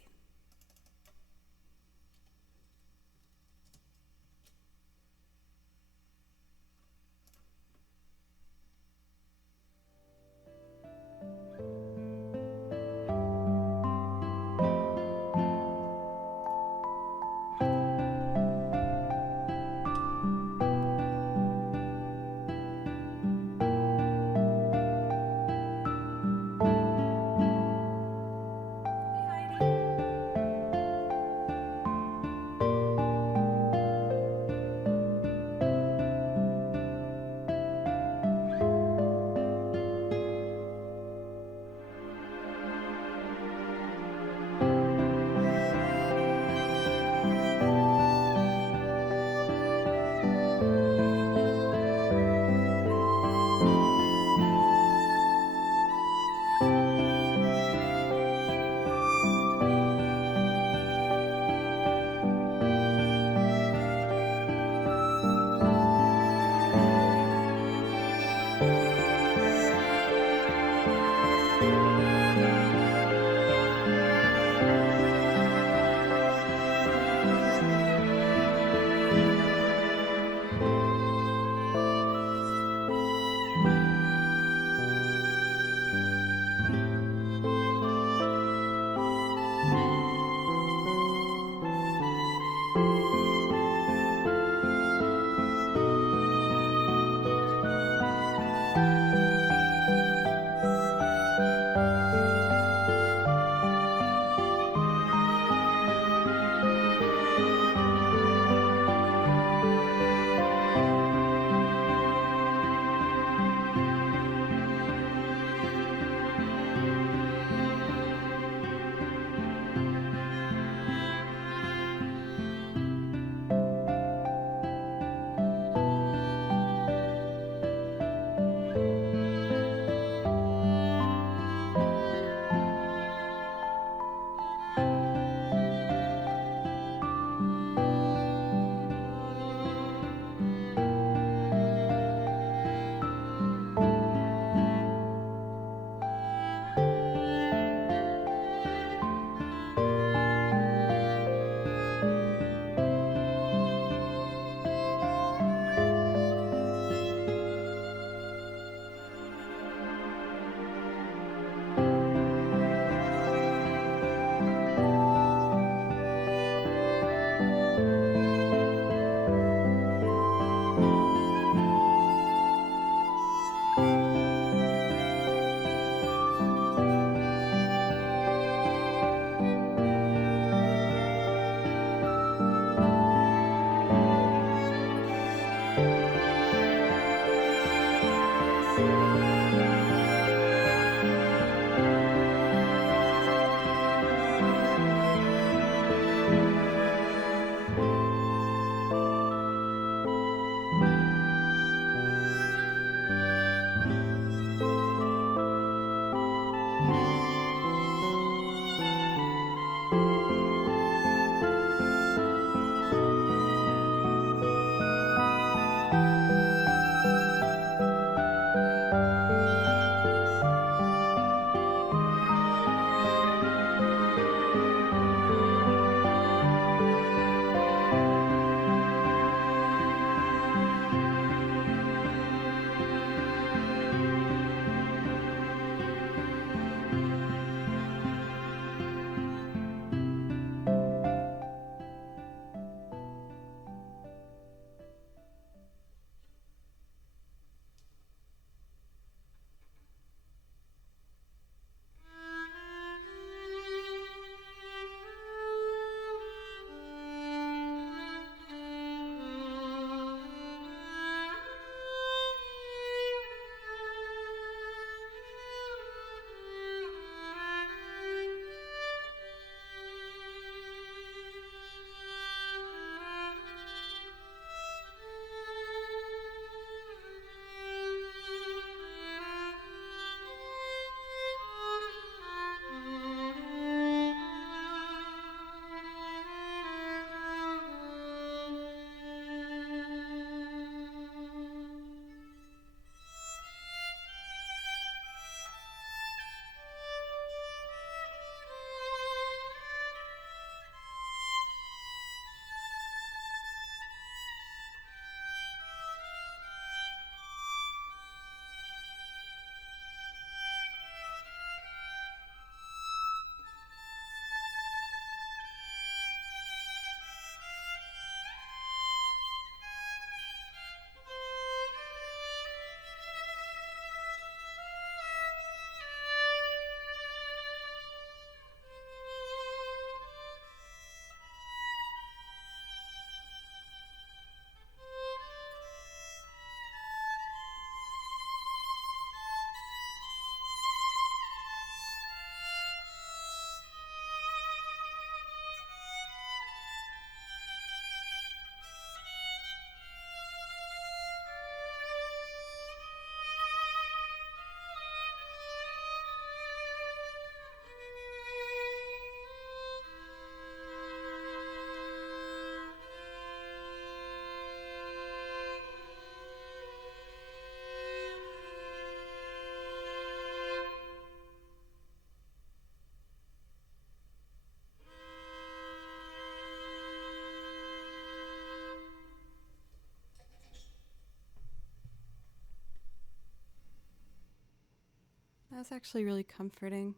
That's actually really comforting.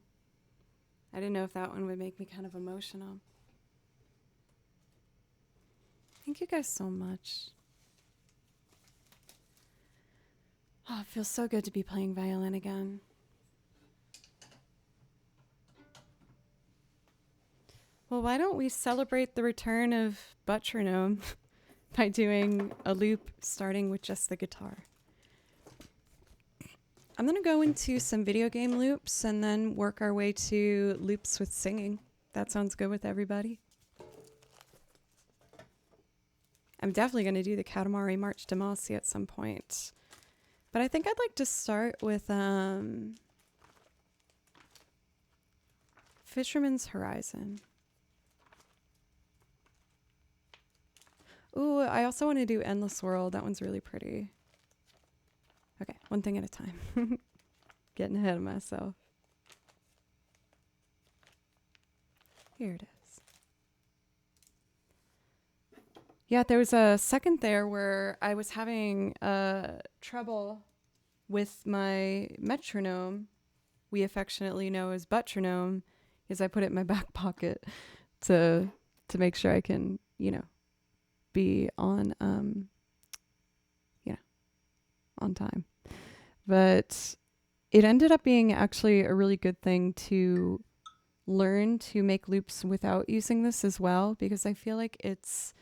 I didn't know if that one would make me kind of emotional. Thank you guys so much. Oh, it feels so good to be playing violin again. Well, why don't we celebrate the return of Butronome by doing a loop starting with just the guitar. I'm going to go into some video game loops and then work our way to loops with singing. That sounds good with everybody. I'm definitely going to do the Katamari March to Mossy at some point. But I think I'd like to start with Fisherman's Horizon. Ooh, I also want to do Endless World. That one's really pretty. Okay, one thing at a time. Getting ahead of myself. Here it is. Yeah, there was a second there where I was having trouble with my metronome, we affectionately know as Butronome, is I put it in my back pocket to make sure I can, be on, on time. But it ended up being actually a really good thing to learn to make loops without using this as well, because I feel like it's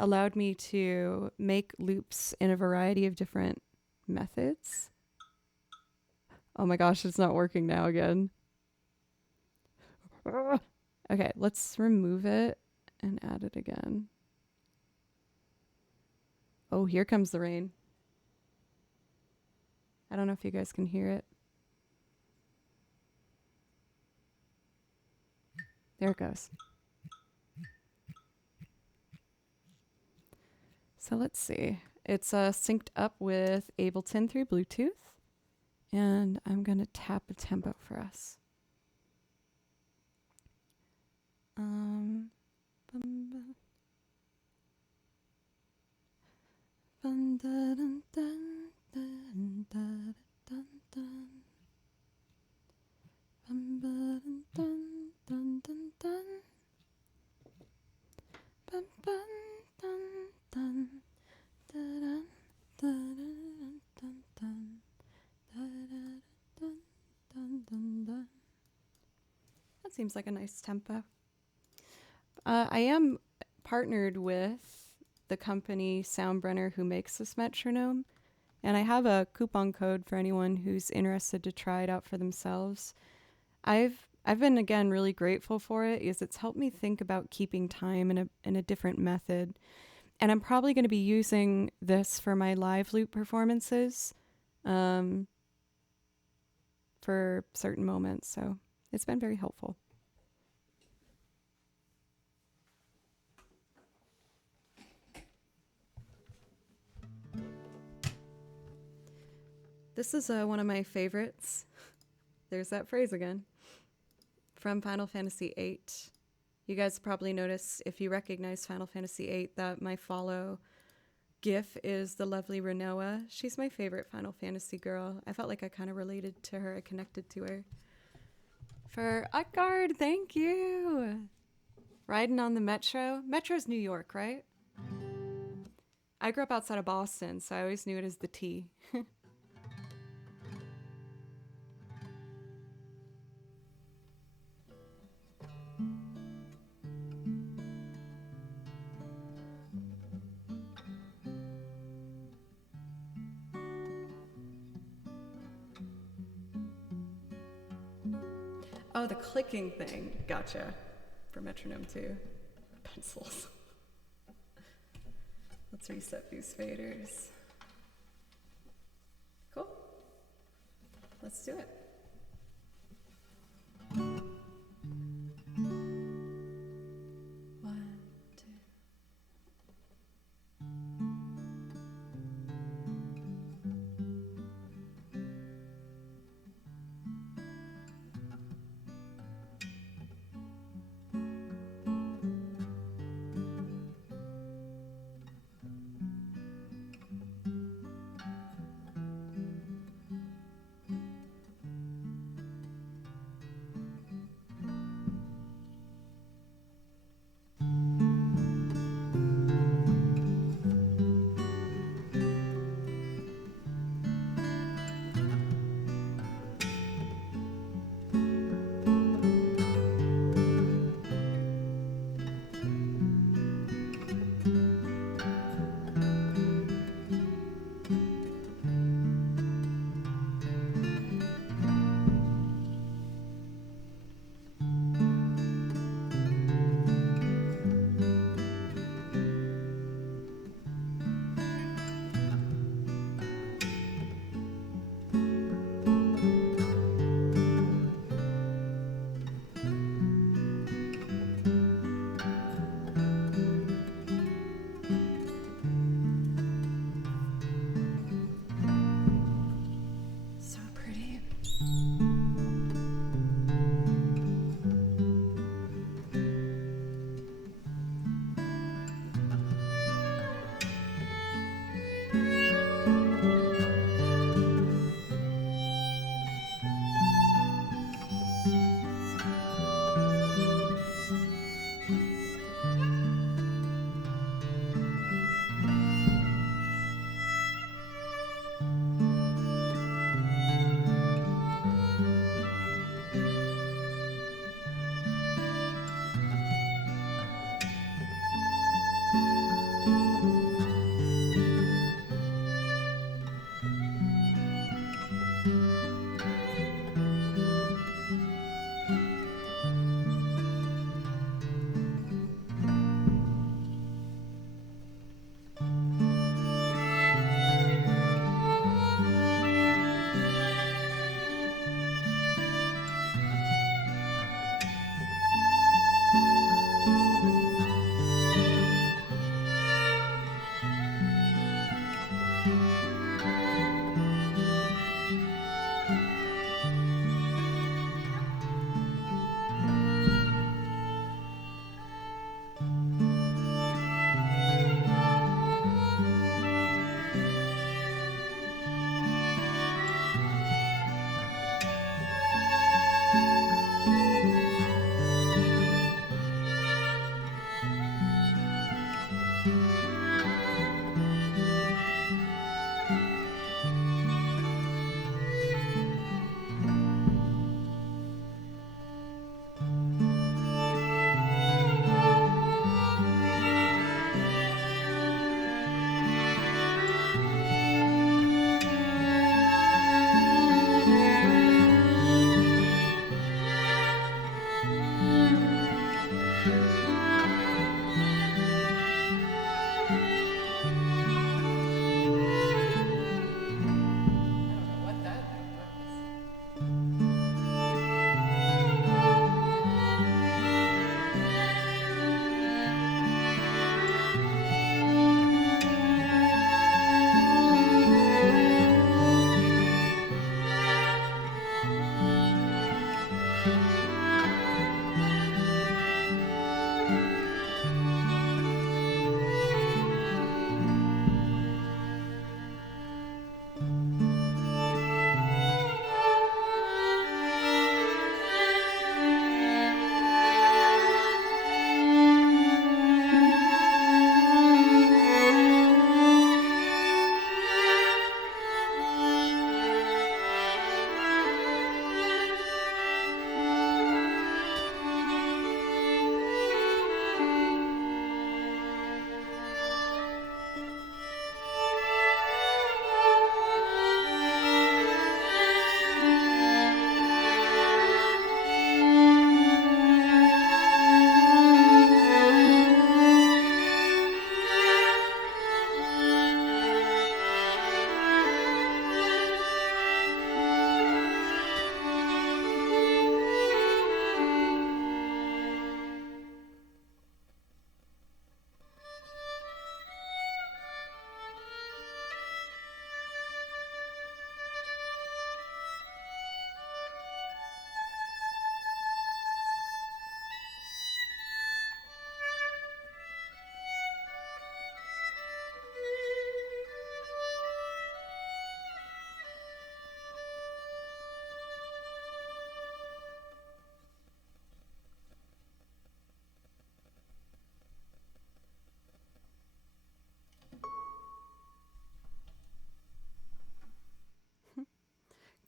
allowed me to make loops in a variety of different methods. Oh my gosh, it's not working now again. Okay, let's remove it and add it again. Oh, here comes the rain. I don't know if you guys can hear it. There it goes. So let's see. It's synced up with Ableton through Bluetooth. And I'm going to tap a tempo for us. That seems like a nice tempo. I am partnered with the company Soundbrenner who makes this metronome, and I have a coupon code for anyone who's interested to try it out for themselves. I've been, again, really grateful for it because it's helped me think about keeping time in a different method. And I'm probably going to be using this for my live loop performances for certain moments. So it's been very helpful. This is one of my favorites. There's that phrase again. From Final Fantasy VIII. You guys probably notice, if you recognize Final Fantasy VIII, that my follow GIF is the lovely Renoa. She's my favorite Final Fantasy girl. I felt like I kind of related to her. I connected to her. For Utgard, thank you. Riding on the Metro. Metro's New York, right? I grew up outside of Boston, so I always knew it as the T. Oh, the clicking thing. Gotcha. For metronome too. Pencils. Let's reset these faders. Cool. Let's do it. One, two.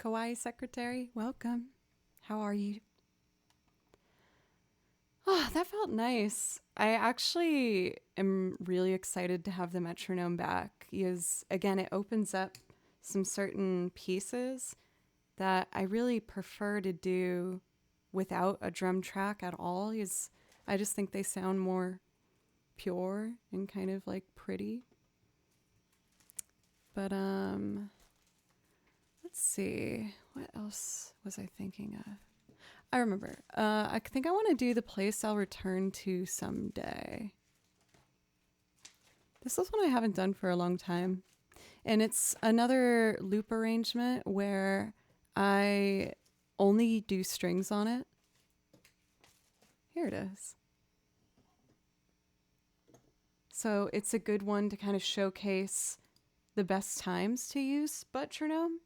Kawaii Secretary, welcome. How are you? Oh, that felt nice. I actually am really excited to have the metronome back because, again, it opens up some certain pieces that I really prefer to do without a drum track at all. Is I just think they sound more pure and kind of like pretty. But let's see, what else was I thinking of? I remember. I think I want to do the place I'll return to someday. This is one I haven't done for a long time. And it's another loop arrangement where I only do strings on it. Here it is. So it's a good one to kind of showcase the best times to use metronome.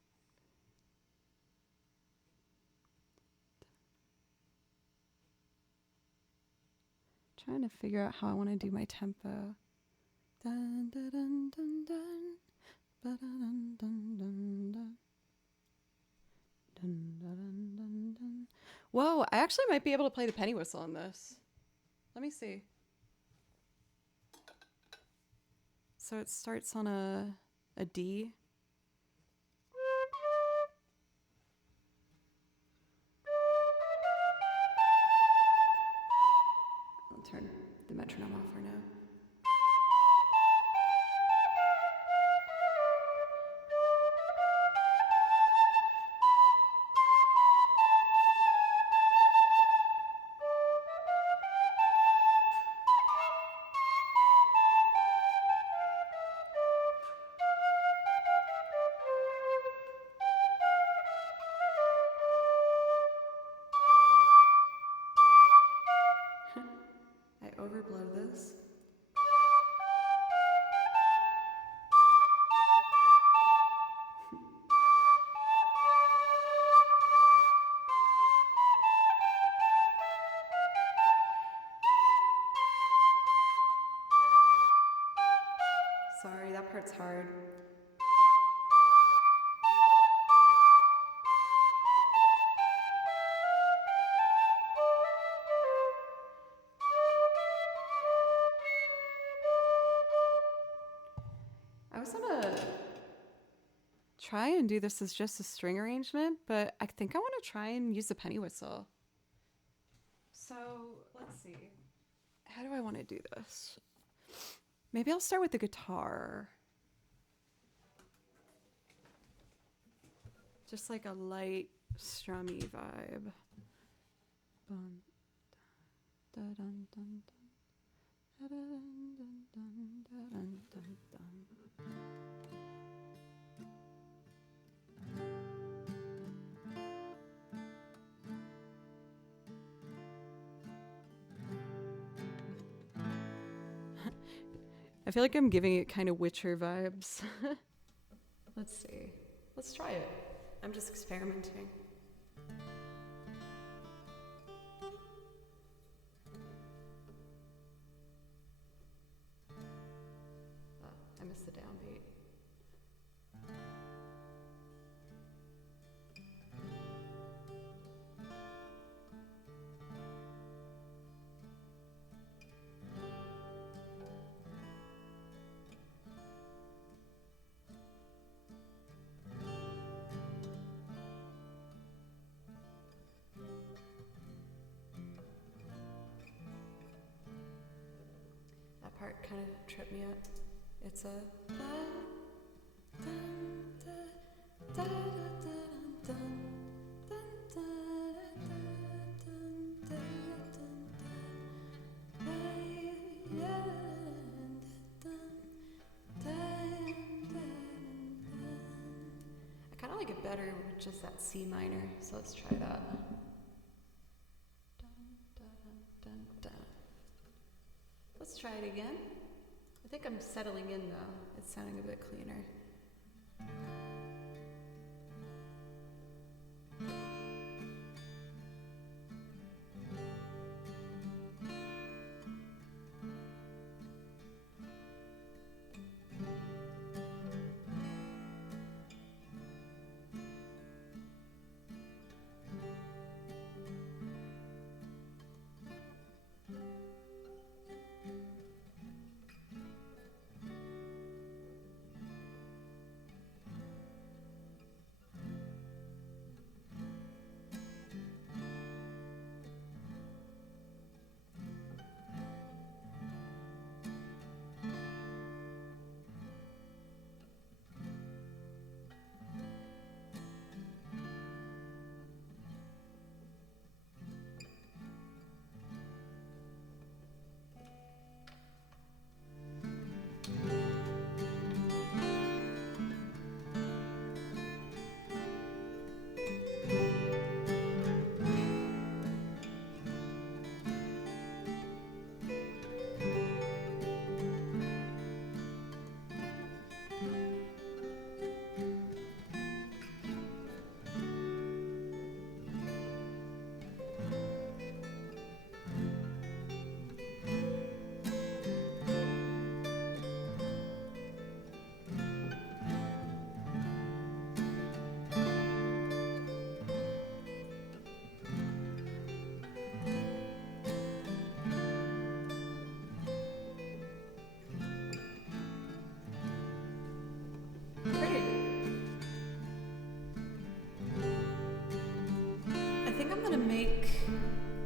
Trying to figure out how I want to do my tempo. Dun, dun, dun, dun, dun. Ba-dun, dun, dun, dun. Dun, dun, dun, dun. Whoa, I actually might be able to play the penny whistle on this. Let me see. So it starts on a D. I'll turn the metronome off for now. I overblow this. Sorry, that part's hard. I was gonna try and do this as just a string arrangement, but I think I want to try and use the penny whistle. So let's see. How do I want to do this? Maybe I'll start with the guitar. Just like a light, strummy vibe. Bum, dun, dun, dun, dun, dun, dun, dun, dun, dun, dun. I feel like I'm giving it kind of Witcher vibes. Let's see. Let's try it. I'm just experimenting. Oh, I missed the downbeat. That part kind of tripped me up. It's a I kind of like it better with just that C minor, so let's try that. Let's try it again. I think I'm settling in though. It's sounding a bit cleaner. make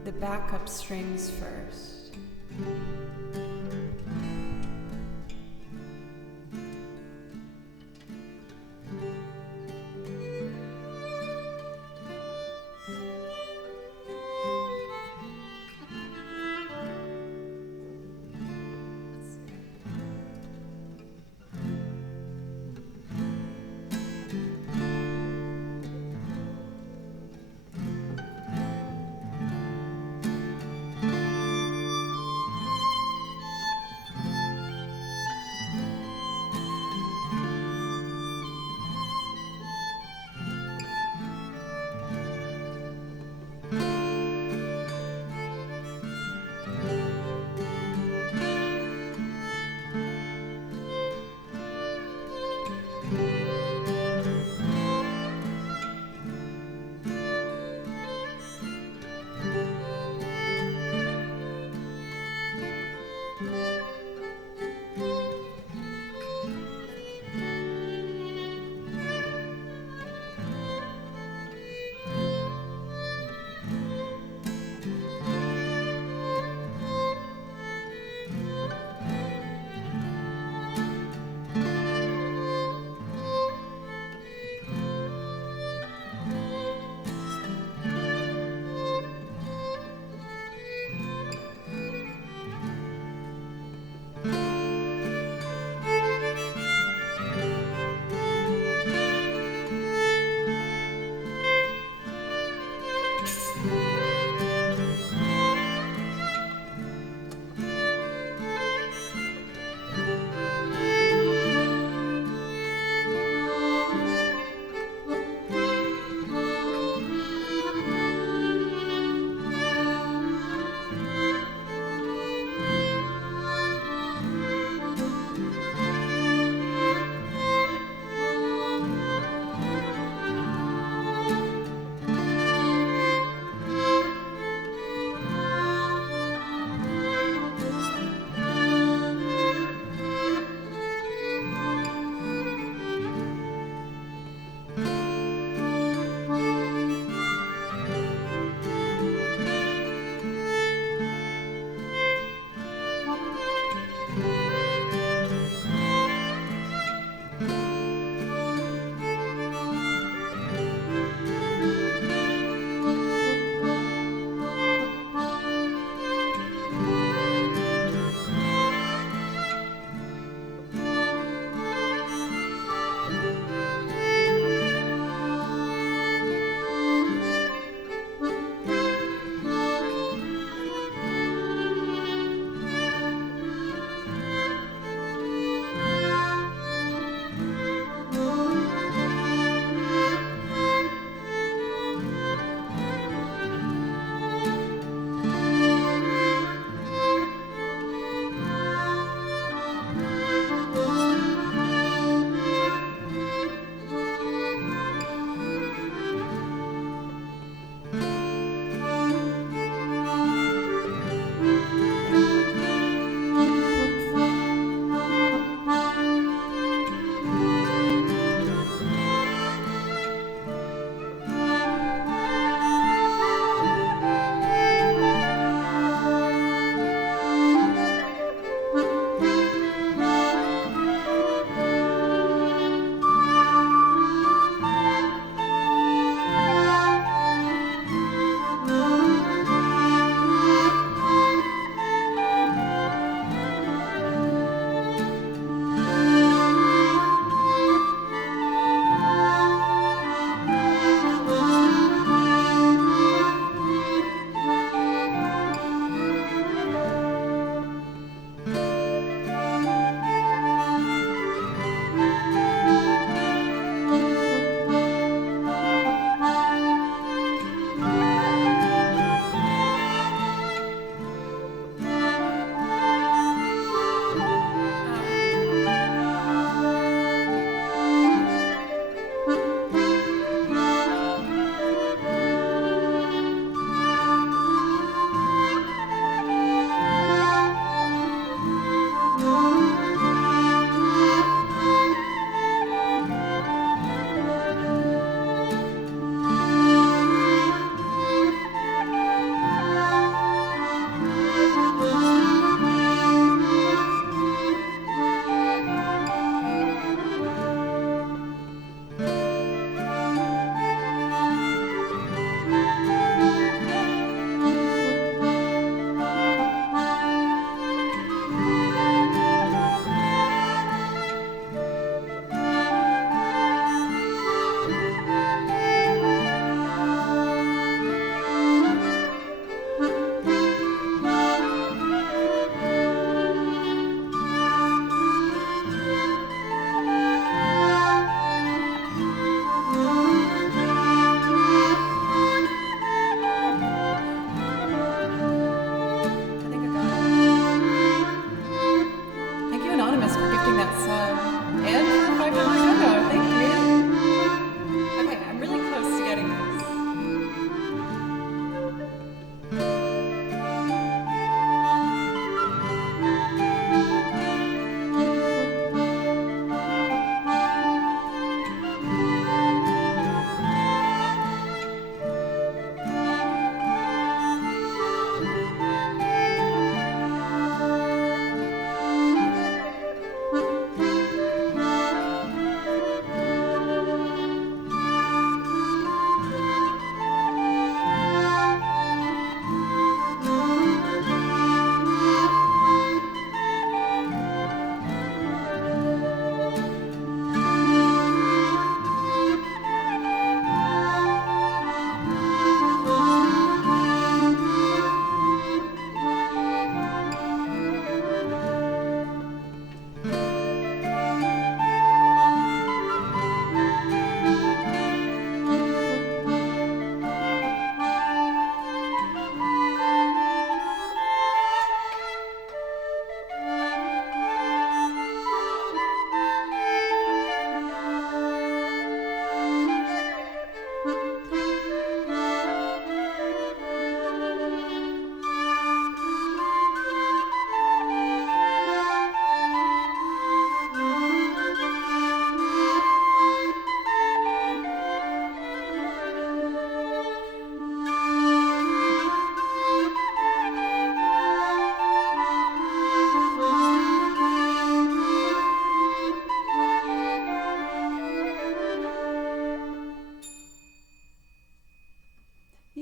the backup strings first.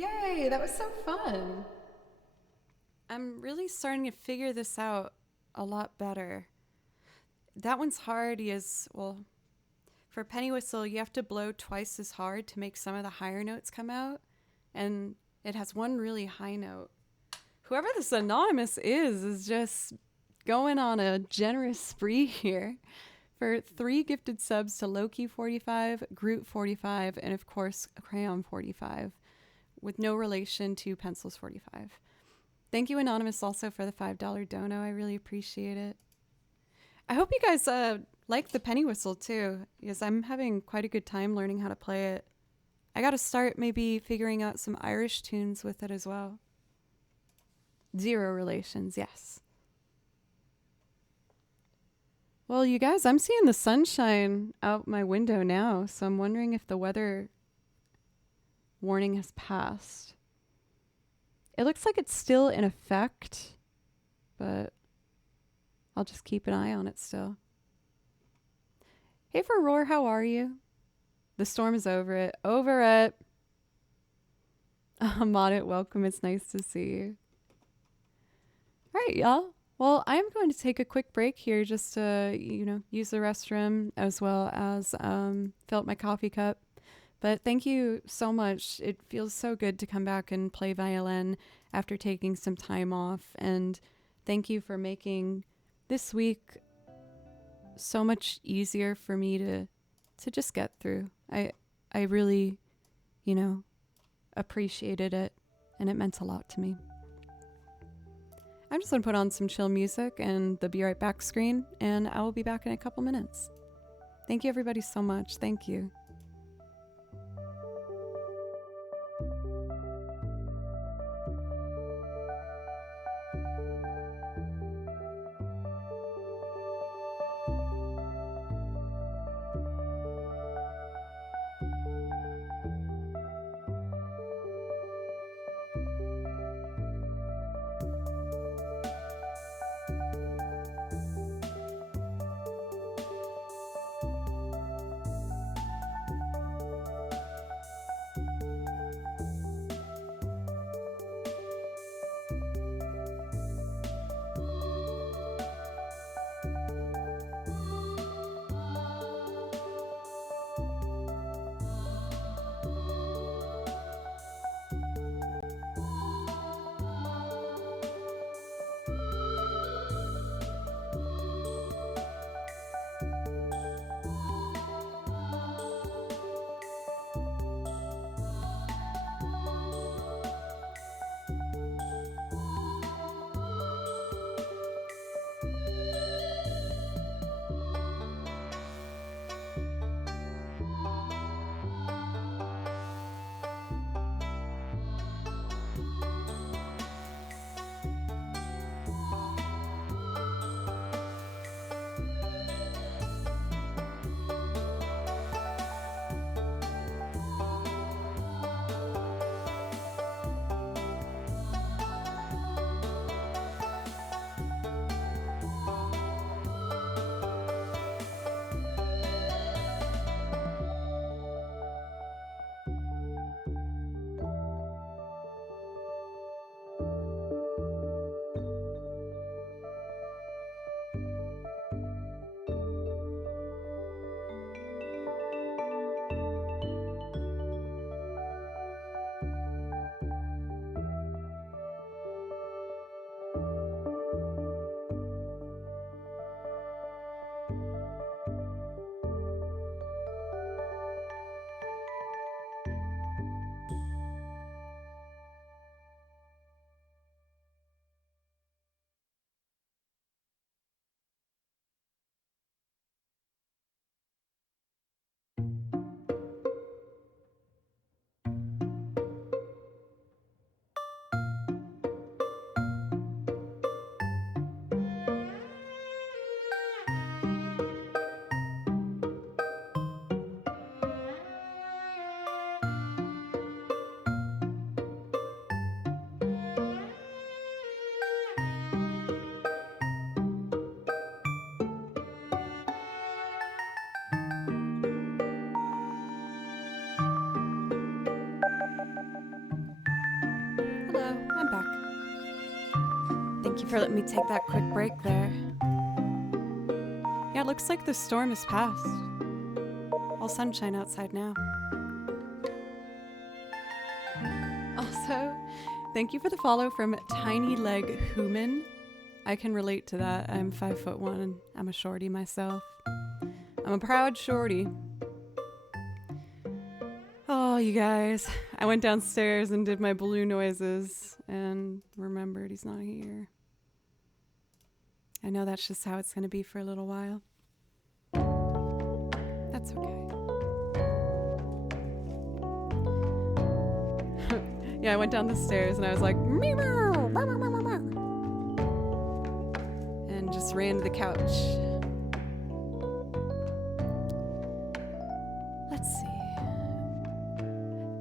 Yay, that was so fun. I'm really starting to figure this out a lot better. That one's hard is, well, for penny whistle, you have to blow twice as hard to make some of the higher notes come out, and it has one really high note. Whoever this anonymous is just going on a generous spree here for 3 gifted subs to Loki 45, Groot 45, and of course Crayon 45, with no relation to Pencils 45. Thank you, Anonymous, also for the $5 dono. I really appreciate it. I hope you guys like the penny whistle too, because I'm having quite a good time learning how to play it. I got to start maybe figuring out some Irish tunes with it as well. Zero relations, yes. Well, you guys, I'm seeing the sunshine out my window now, so I'm wondering if the weather warning has passed. It looks like it's still in effect, but I'll just keep an eye on it still. Hey, for Roar, how are you? The storm is over it. Over it. Audit, welcome. It's nice to see you. All right, y'all. Well, I'm going to take a quick break here just to, use the restroom as well as fill up my coffee cup. But thank you so much. It feels so good to come back and play violin after taking some time off. And thank you for making this week so much easier for me to just get through. I really, appreciated it, and it meant a lot to me. I'm just going to put on some chill music and the Be Right Back screen, and I will be back in a couple minutes. Thank you, everybody, so much. Thank you. Hello, I'm back. Thank you for letting me take that quick break there. Yeah, it looks like the storm has passed. All sunshine outside now. Also, thank you for the follow from Tiny Leg Human. I can relate to that. I'm 5'1" and I'm a shorty myself. I'm a proud shorty. Oh, you guys. I went downstairs and did my balloon noises and remembered he's not here. I know that's just how it's going to be for a little while. That's okay. Yeah, I went down the stairs and I was like, and just ran to the couch. Let's see.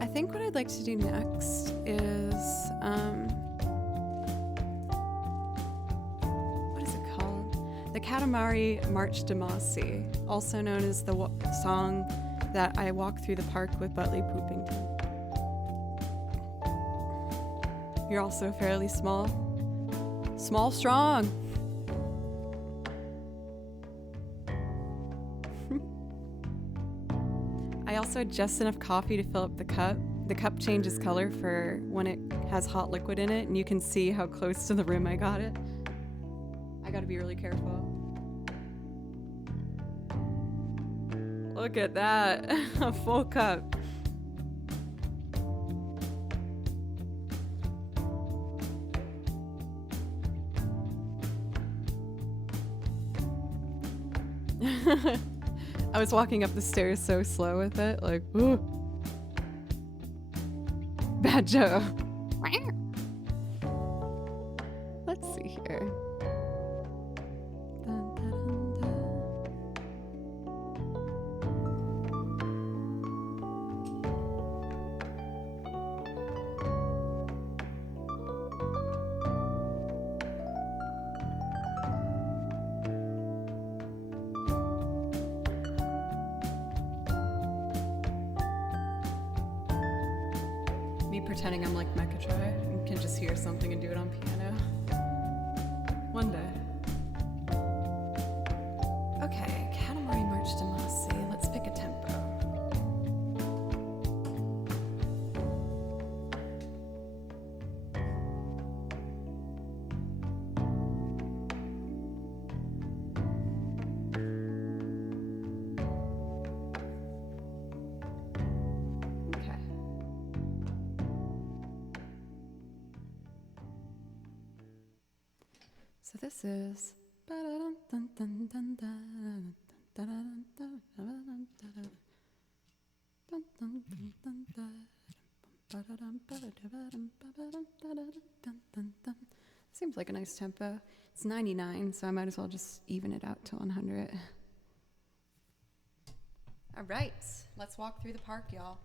I think what I'd like to do next is, what is it called? The Katamari March de Marcy, also known as the song that I walk through the park with Butley Poopington. You're also fairly small. Small, strong. I also had just enough coffee to fill up the cup. The cup changes color for when it has hot liquid in it, and you can see how close to the rim I got it. I gotta be really careful. Look at that, a full cup. I was walking up the stairs so slow with it, like, ooh. Bad Joe. Let's see here. Dun, dun, dun, dun. Me pretending I'm like Mechatroy and can just hear something and do it on piano. One day. Okay, Katamari March de Marcy. Let's pick a tempo. Okay. So this is. Seems like a nice tempo. It's 99, so I might as well just even it out to 100. All right, let's walk through the park, y'all.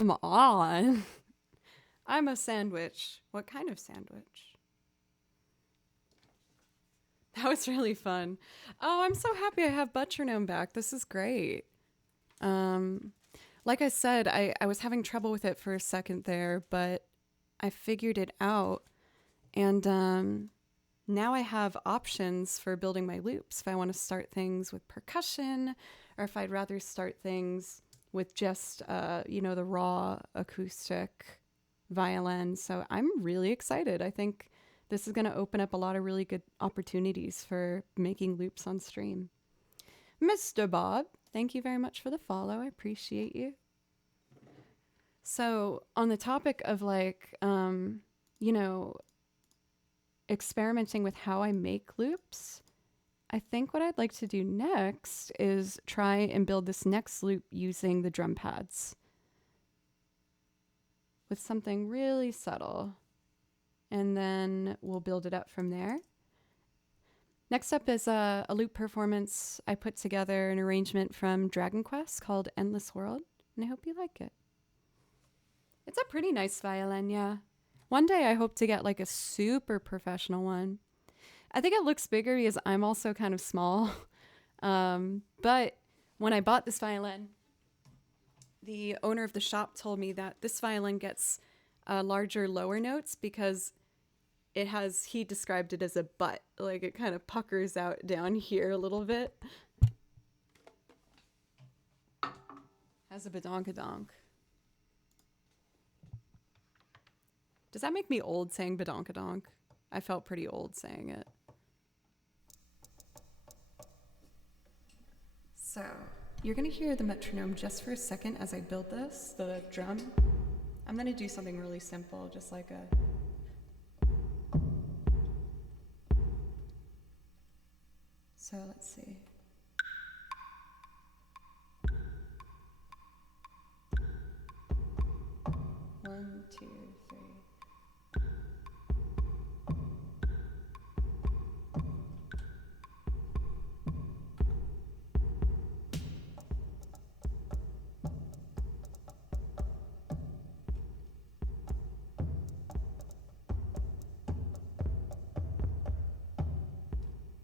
Come on. I'm a sandwich. What kind of sandwich? That was really fun. Oh, I'm so happy I have Butchernome back. This is great. Like I said, I was having trouble with it for a second there, but I figured it out. And now I have options for building my loops. If I want to start things with percussion, or if I'd rather start things with just, the raw acoustic violin. So I'm really excited. I think this is going to open up a lot of really good opportunities for making loops on stream. Mr. Bob, thank you very much for the follow. I appreciate you. So on the topic of experimenting with how I make loops, I think what I'd like to do next is try and build this next loop using the drum pads with something really subtle. And then we'll build it up from there. Next up is a loop performance. I put together an arrangement from Dragon Quest called Endless World, and I hope you like it. It's a pretty nice violin, yeah. One day I hope to get like a super professional one. I think it looks bigger because I'm also kind of small. But when I bought this violin, the owner of the shop told me that this violin gets larger lower notes because he described it as a butt. Like it kind of puckers out down here a little bit. Has a badonkadonk. Does that make me old saying badonkadonk? I felt pretty old saying it. So, you're gonna hear the metronome just for a second as I build this, the drum. I'm gonna do something really simple, just like a... So let's see. One, two, three.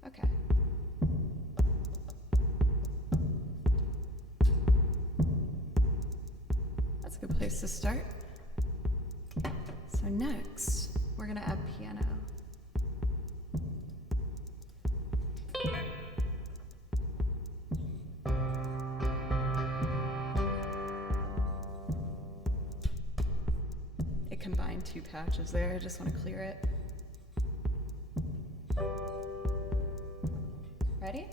Okay. That's a good place to start. So next, we're gonna add piano. It combined two patches there, I just want to clear it. Ready?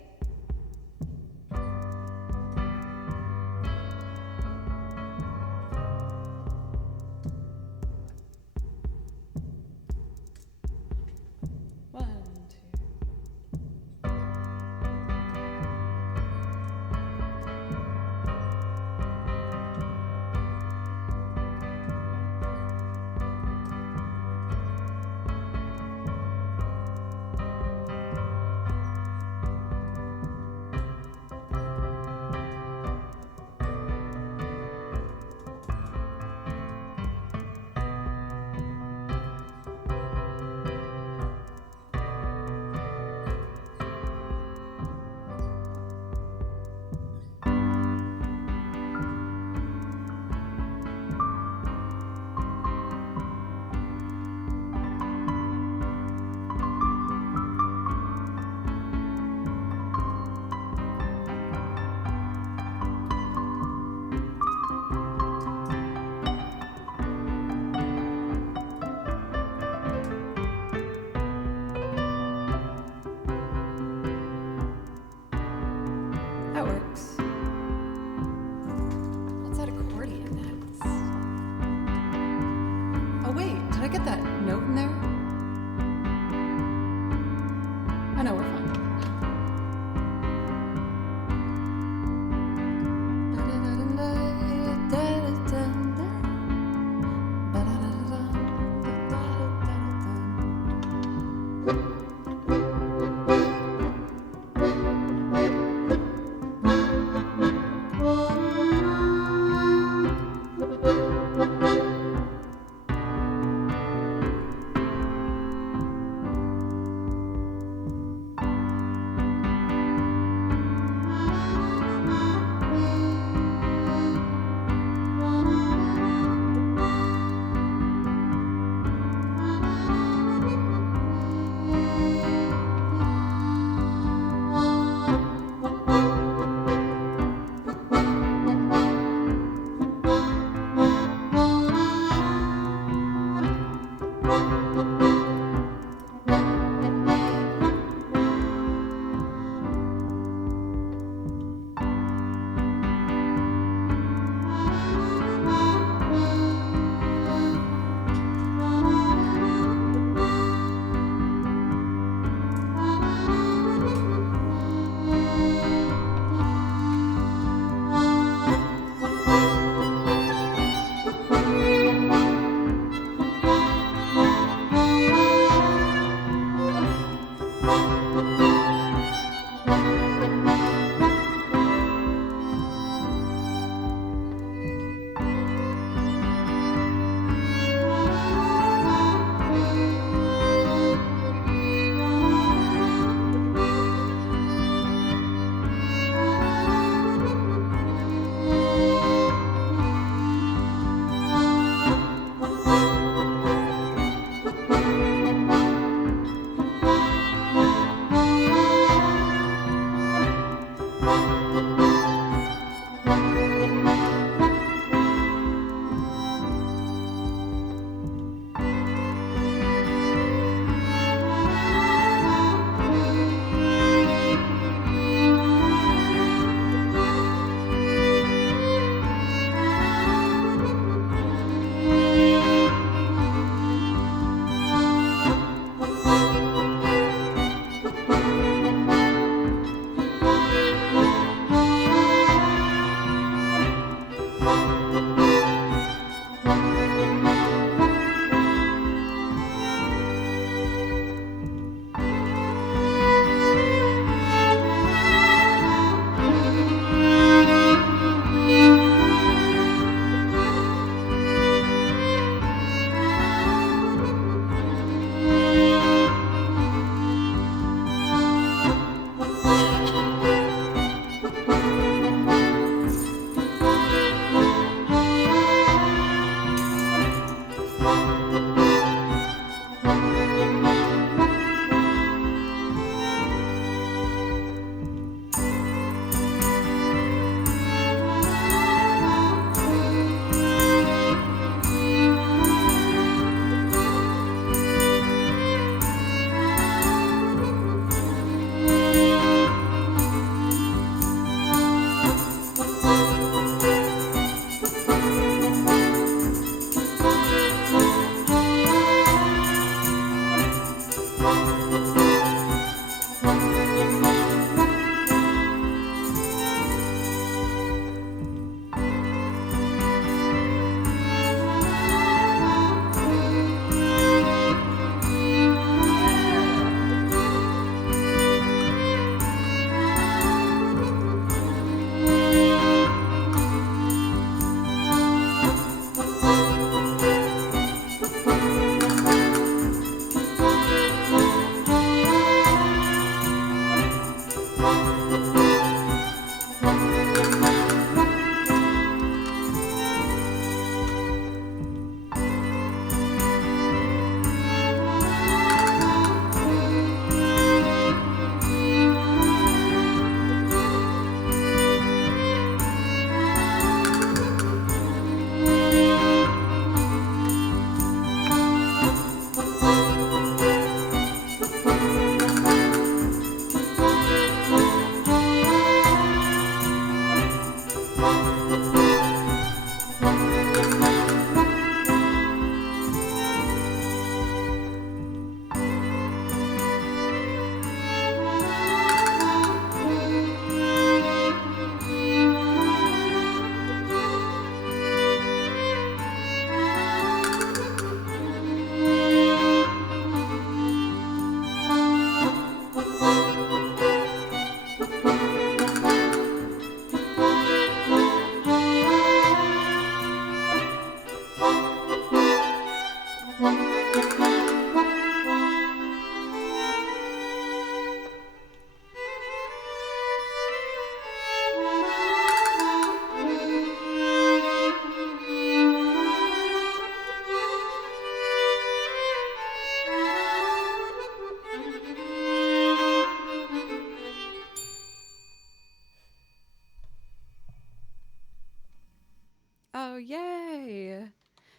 That works. Let's add accordion next. Oh wait, did I get that note in there? Oh no, we're fine.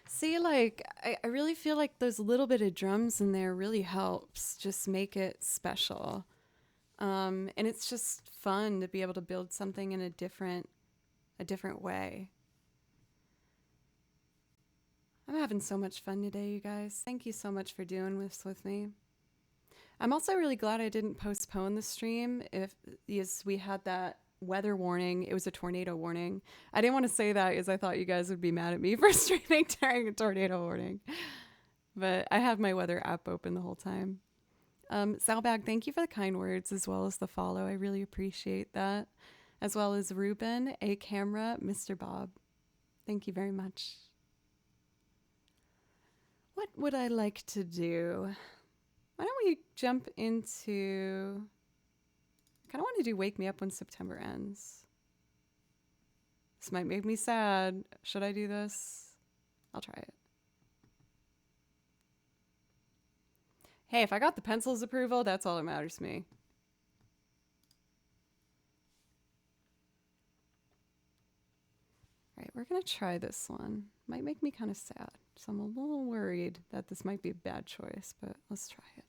See, like, I really feel like those little bit of drums in there really helps just make it special. And it's just fun to be able to build something in a different way. I'm having so much fun today, you guys. Thank you so much for doing this with me. I'm also really glad I didn't postpone the stream if yes, we had that weather warning. It was a tornado warning. I didn't want to say that because I thought you guys would be mad at me for streaming during a tornado warning. But I have my weather app open the whole time. Salbag, thank you for the kind words as well as the follow. I really appreciate that. As well as Ruben, A Camera, Mr. Bob. Thank you very much. What would I like to do? Why don't we jump into... I kind of want to do Wake Me Up When September Ends. This might make me sad. Should I do this? I'll try it. Hey, if I got the pencil's approval, that's all that matters to me. All right, we're going to try this one. Might make me kind of sad. So I'm a little worried that this might be a bad choice, but let's try it.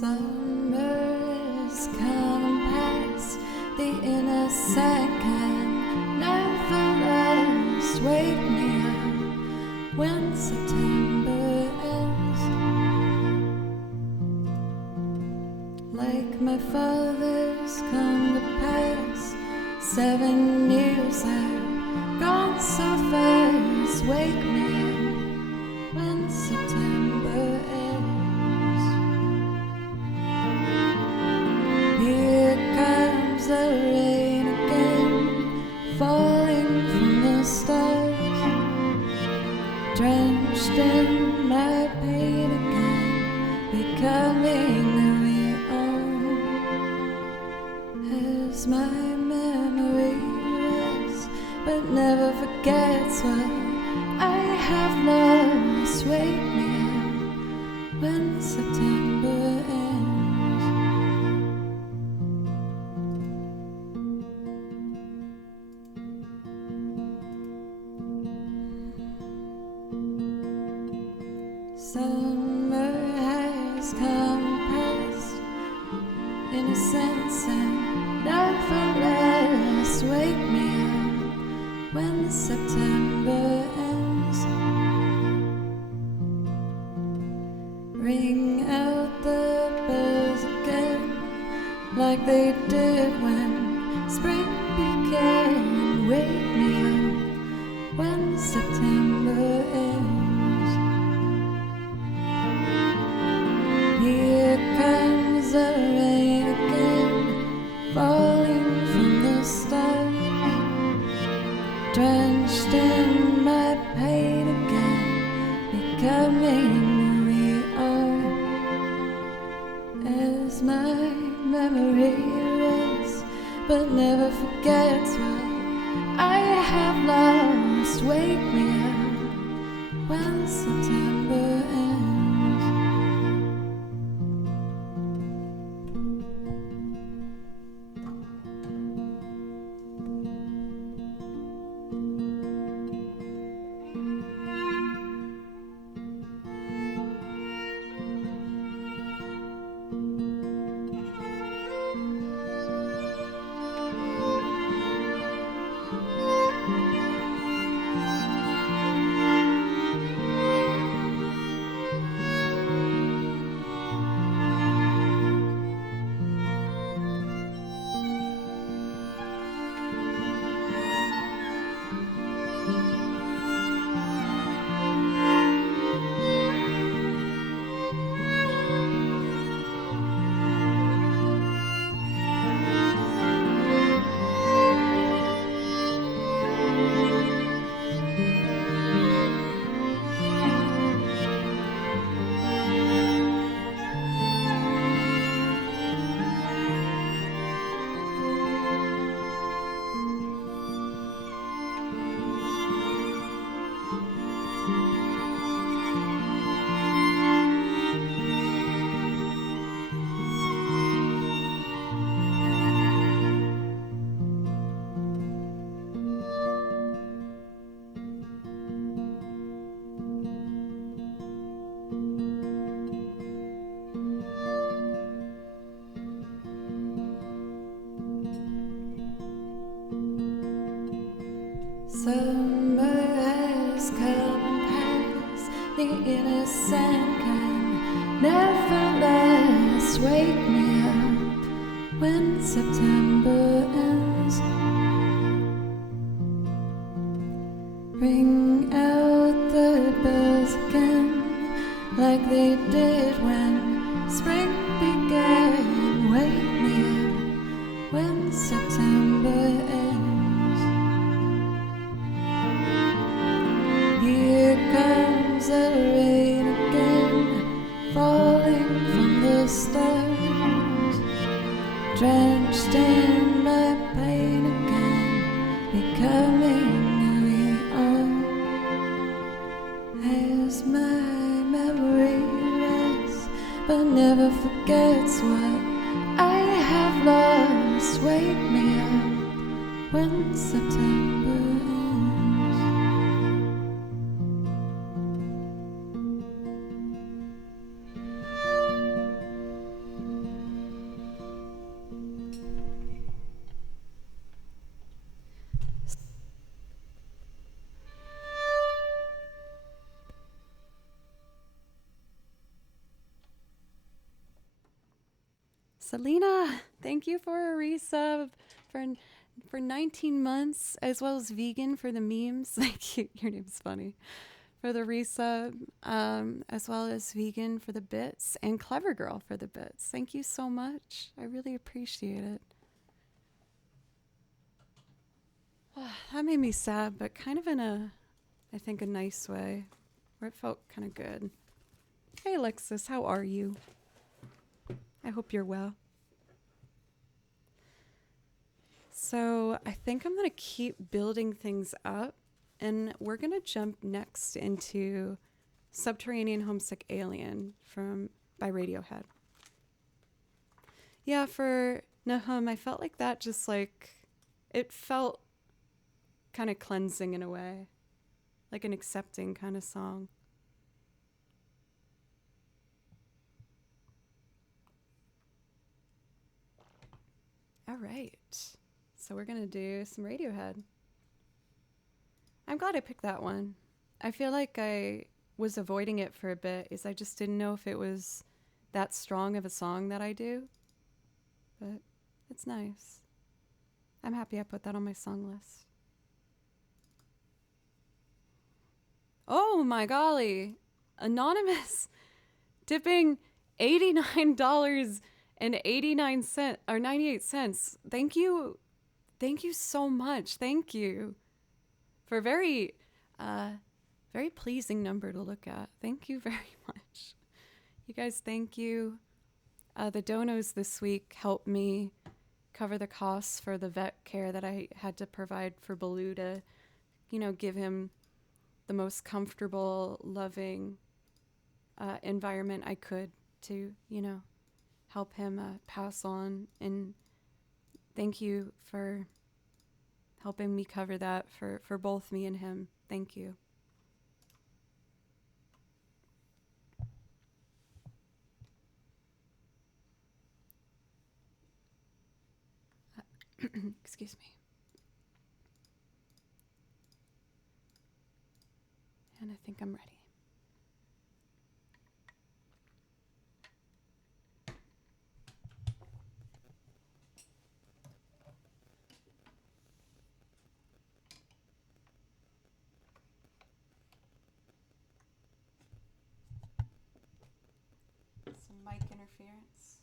Summer is coming past, the innocent can never last. Wake me up when September ends. Like my father's come to pass, 7 years have gone so fast. Wake me up when September ends. Here comes the rain again, falling from the stars, drenched in my pain again, becoming who we are. As my memory rests, but never forgets what I have lost. Wake me up when September ends. Summer has come past, innocence and never last. Wake me up when September ends. Ring out the bells again, like they did when spring began. Wake me up when September ends. Here comes the rain again, falling from the stars, drenched in my pain again, becoming who we are. As my memory rests, but never forgets what I have lost. Wake me up when September ends. Summer has come past, the innocent can never last. Wake me up when September ends. Ring out the bells again, like they did when spring began. Wake me up when September ends. Here comes the rain again, falling from the stars, drenched in my pain again, becoming who we are. As my memory rests, but never forgets what I have lost. Wake me up when September ends. Selena, thank you for a resub for 19 months, as well as vegan for the memes. Thank you. Your name's funny. For the resub, as well as vegan for the bits, and Clever Girl for the bits. Thank you so much. I really appreciate it. That made me sad, but kind of in a, I think, a nice way, where it felt kind of good. Hey, Alexis, how are you? I hope you're well. So I think I'm going to keep building things up, and we're going to jump next into Subterranean Homesick Alien by Radiohead. Yeah, for Nahum, I felt like that just like, it felt kind of cleansing in a way, like an accepting kind of song. All right. So we're going to do some Radiohead. I'm glad I picked that one. I feel like I was avoiding it for a bit, is I just didn't know if it was that strong of a song that I do. But it's nice. I'm happy I put that on my song list. Oh my golly. Anonymous tipping $89.89 or 98 cents. Thank you. Thank you so much. Thank you for a very pleasing number to look at. Thank you very much. You guys, thank you. The donos this week helped me cover the costs for the vet care that I had to provide for Baloo to, give him the most comfortable, loving environment I could to, help him pass on. And thank you for helping me cover that for both me and him. Thank you. Excuse me. And I think I'm ready. Some mic interference.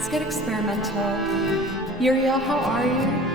Let's get experimental. Uriel, how are you?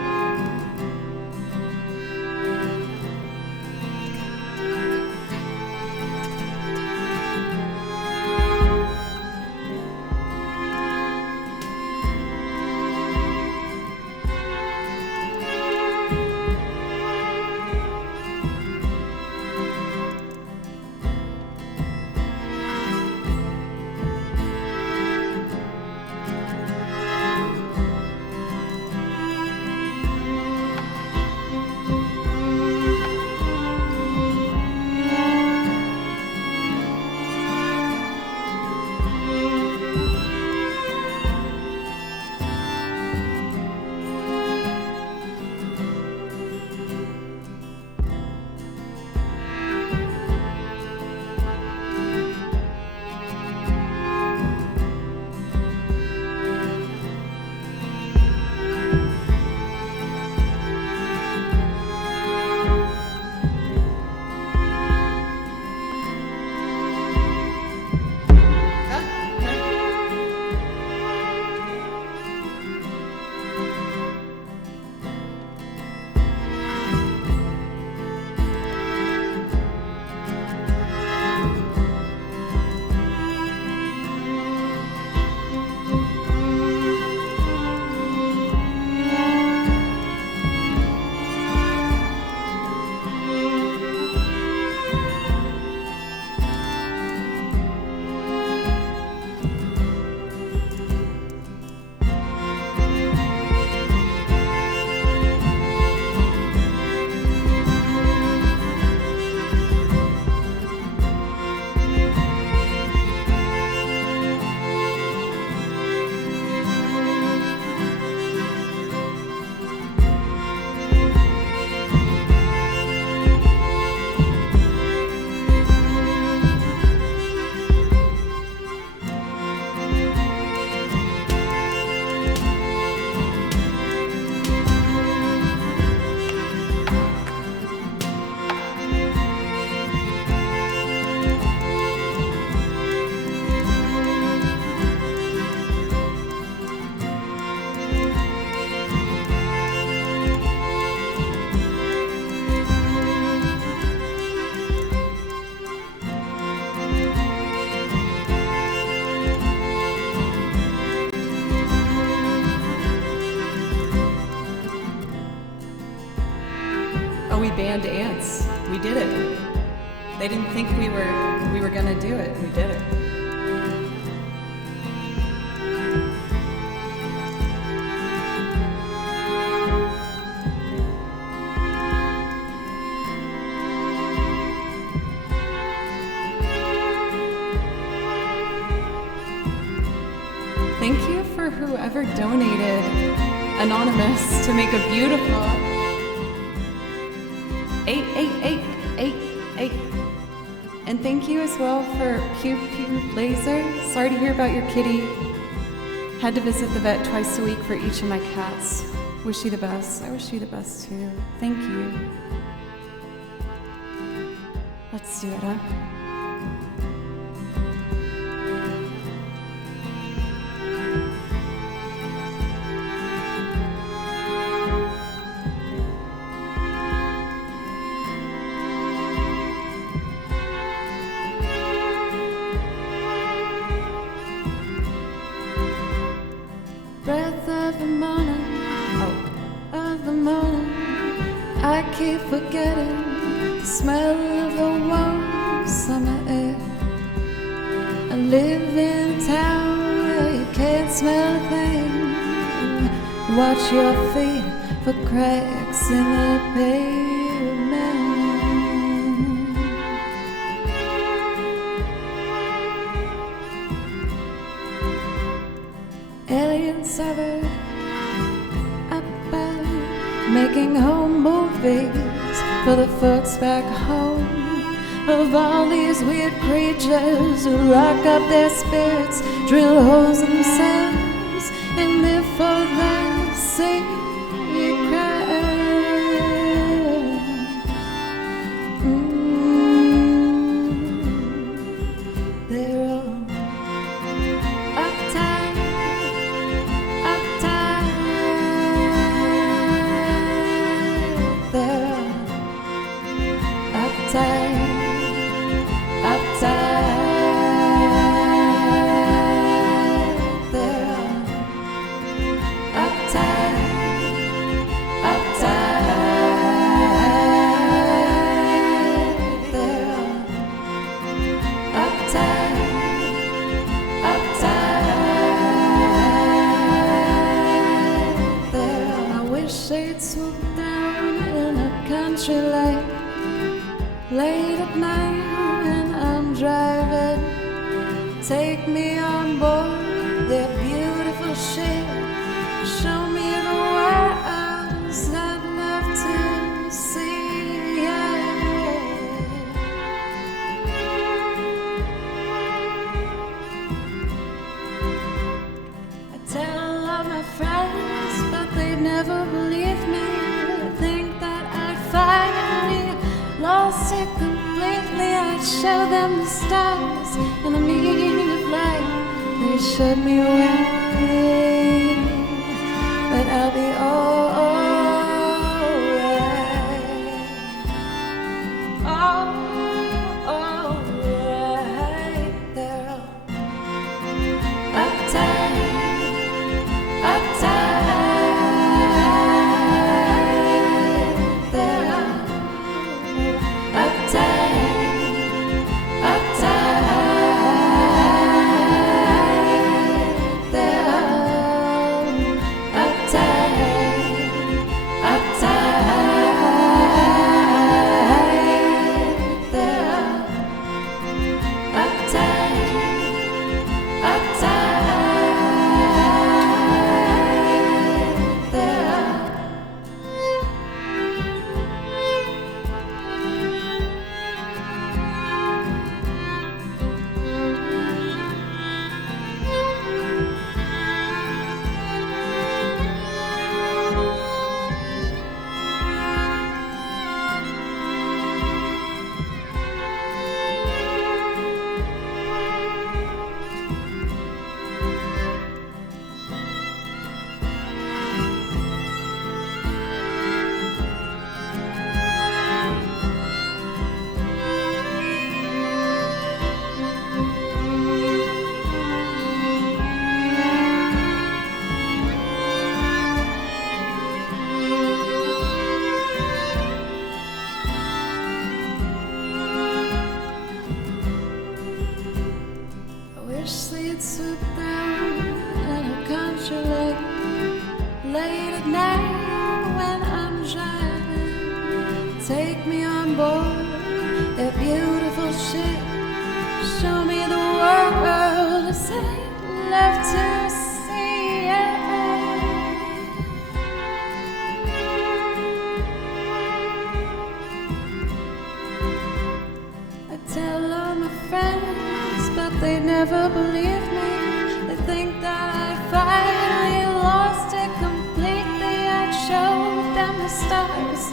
Oh, we banned ants. We did it. They didn't think we were gonna do it. We did it. Thank you for whoever donated Anonymous to make a beautiful 88888. And thank you as well for Pew Pew Laser. Sorry to hear about your kitty. Had to visit the vet twice a week for each of my cats. Wish you the best. I wish you the best too. Thank you. Let's do it, huh? Breath of the morning, of the morning, I keep forgetting the smell of the warm summer air. I live in a town where you can't smell a thing. Watch your feet for cracks in the pavement. Aliens ever about making home movies for the folks back home, of all these weird creatures who rock up their spirits, drill holes in themselves, and live for their secrets. They're all uptight Take me on board their beautiful ship. Show me the worlds I'd love to see. Yeah. I tell all my friends, but they never believe me. They think that I finally lost it completely. I show them the stars and the meaning of life. They showed me away, but I'll be alright. They're all uptight, uptight. They're all uptight, uptight. They're all uptight, uptight. They're all uptight, uptight. They're all I wish they'd swoop down in a country late at night when I'm driving. Take me on board their beautiful ship. Show me the world as I'd love to see it. I tell all my friends, but they never believe me. They think that I finally lost it completely. I showed them the stars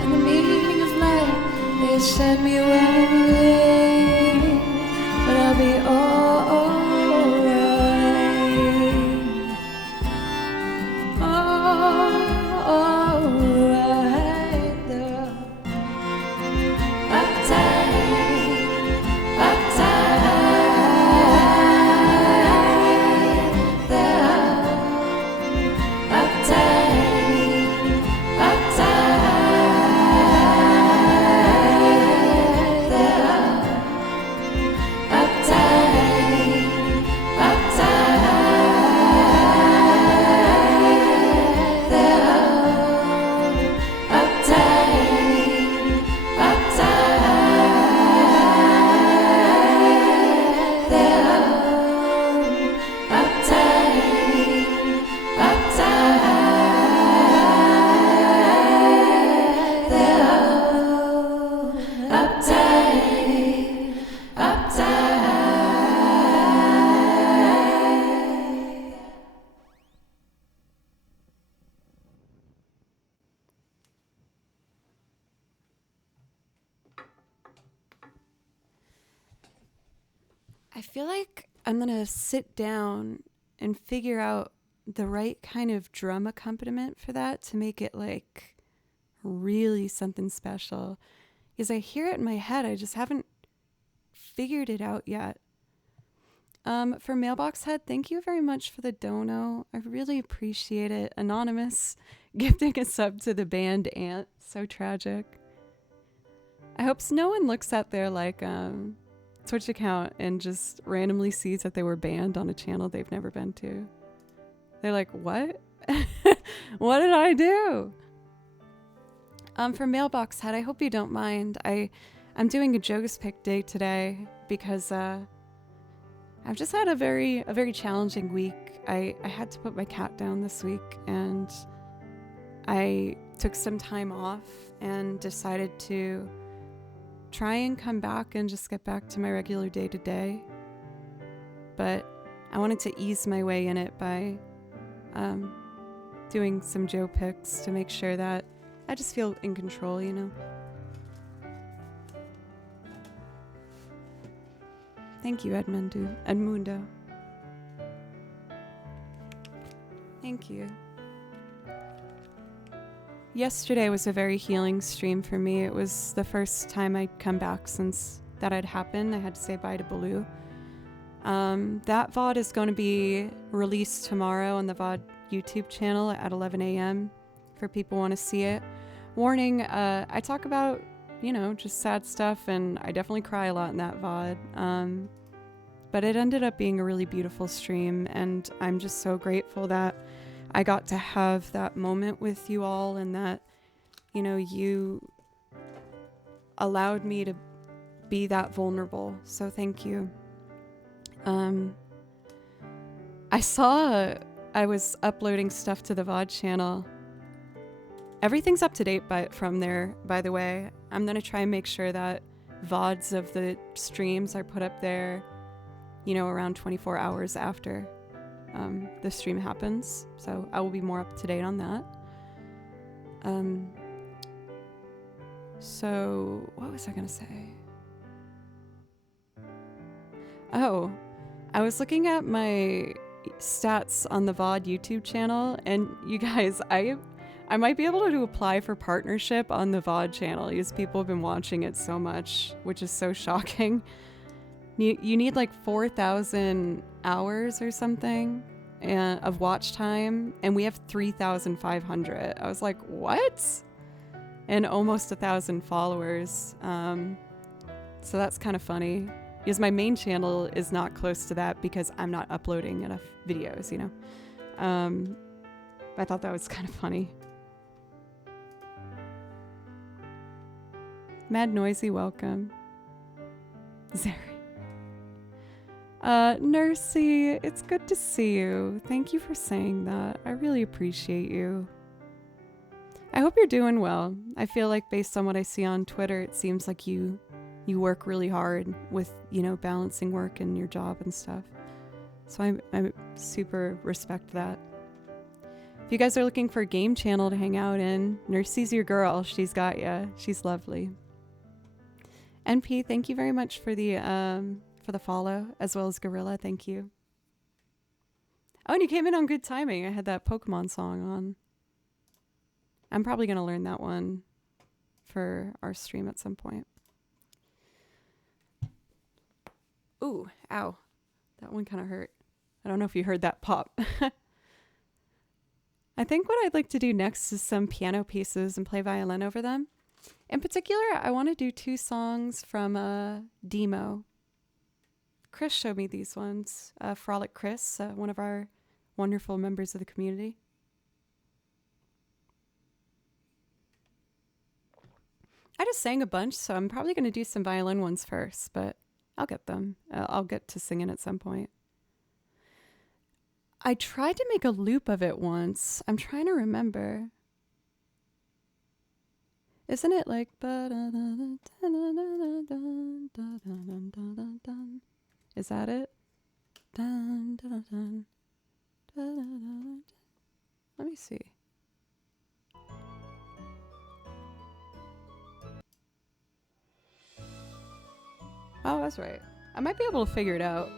and the meaning of life. They shed me away, but I'll be alright. Alright. They're uptight, uptight. They're uptight, uptight. They're I feel like I'm gonna sit down and figure out the right kind of drum accompaniment for that to make it like really something special. Because I hear it in my head, I just haven't figured it out yet. For Mailbox Head, thank you very much for the dono. I really appreciate it. Anonymous gifting a sub to the band Ant. So tragic. I hope no one looks at their like Twitch account and just randomly sees that they were banned on a channel they've never been to. They're like, what? What did I do? For Mailbox Head, I hope you don't mind. I'm doing a Jogus Pick day today because I've just had a very challenging week. I had to put my cat down this week, and I took some time off and decided to try and come back and just get back to my regular day-to-day. But I wanted to ease my way in it by doing some Joe picks to make sure that I just feel in control, you know? Thank you, Edmundo. Thank you. Yesterday was a very healing stream for me. It was the first time I'd come back since that had happened. I had to say bye to Baloo. That VOD is going to be released tomorrow on the VOD YouTube channel at 11 a.m. for people who want to see it. Warning, I talk about, you know, just sad stuff, and I definitely cry a lot in that VOD. But it ended up being a really beautiful stream, and I'm just so grateful that I got to have that moment with you all, and that, you know, you allowed me to be that vulnerable. So thank you. I saw I was uploading stuff to the VOD channel. Everything's up to date from there, by the way. I'm going to try and make sure that VODs of the streams are put up there, you know, around 24 hours after the stream happens. So I will be more up to date on that. So what was I going to say? Oh, I was looking at my stats on the VOD YouTube channel, and you guys, I might be able to apply for partnership on the VOD channel because people have been watching it so much, which is so shocking. You need like 4,000 hours or something of watch time, and we have 3,500. I was like, what? And almost 1,000 followers. So that's kind of funny, because my main channel is not close to that because I'm not uploading enough videos, you know. I thought that was kind of funny. Mad Noisy, welcome. Zeri. Nursey, it's good to see you. Thank you for saying that. I really appreciate you. I hope you're doing well. I feel like based on what I see on Twitter, it seems like you work really hard with, you know, balancing work and your job and stuff. So I super respect that. If you guys are looking for a game channel to hang out in, Nursey's your girl. She's got ya. She's lovely. NP, thank you very much for the follow, as well as Gorilla. Thank you. Oh, and you came in on good timing. I had that Pokemon song on. I'm probably going to learn that one for our stream at some point. Ooh, ow. That one kind of hurt. I don't know if you heard that pop. I think what I'd like to do next is some piano pieces and play violin over them. In particular, I want to do 2 songs from Demo. Chris showed me these ones. Frolic Chris, one of our wonderful members of the community. I just sang a bunch, so I'm probably going to do some violin ones first, but I'll get them. I'll get to singing at some point. I tried to make a loop of it once. I'm trying to remember. Isn't it like... Is that it? Let me see. Oh, that's right. I might be able to figure it out.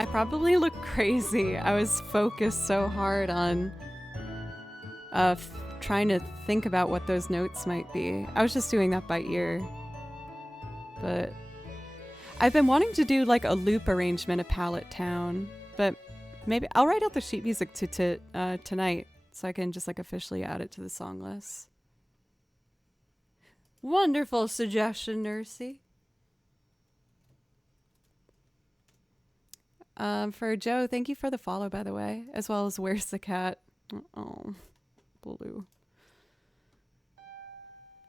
I probably look crazy. I was focused so hard on trying to think about what those notes might be. I was just doing that by ear. But I've been wanting to do like a loop arrangement of Pallet Town, but maybe I'll write out the sheet music tonight so I can just like officially add it to the song list. Wonderful suggestion, Nursey. For Joe, thank you for the follow, by the way, as well as Where's the Cat? Oh, blue.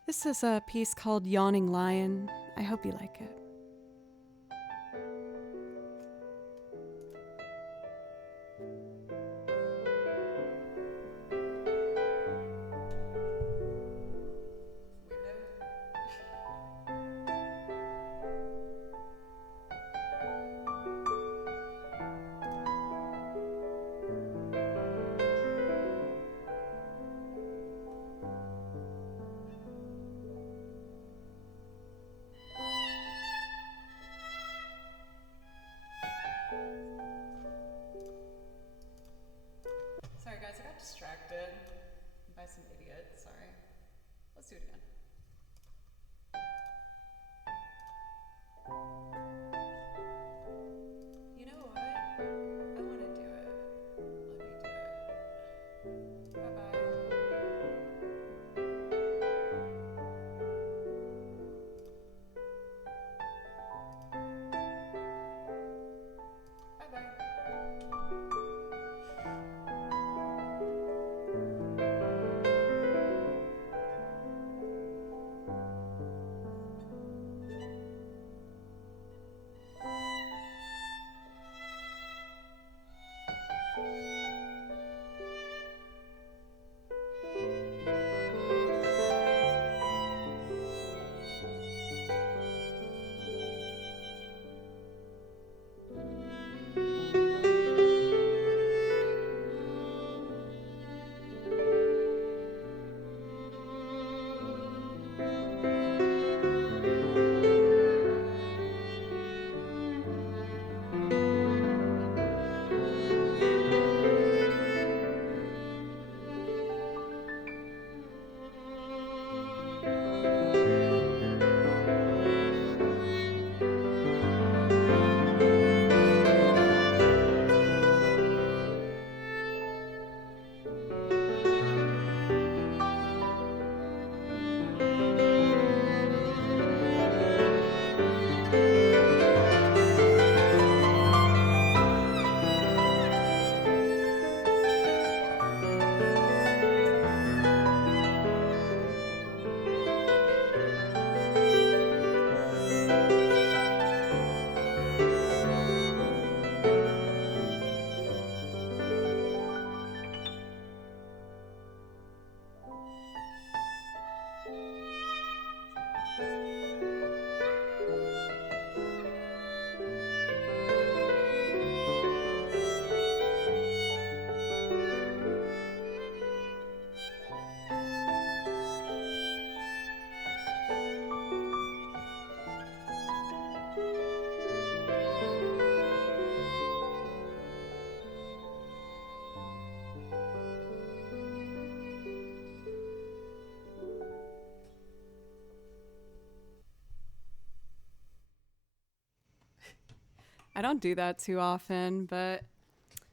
This is a piece called Yawning Lion. I hope you like it. Sorry guys, I got distracted by some idiot. Sorry. Let's do it again. You know what? I want to do it. Let me do it. Bye-bye. I don't do that too often, but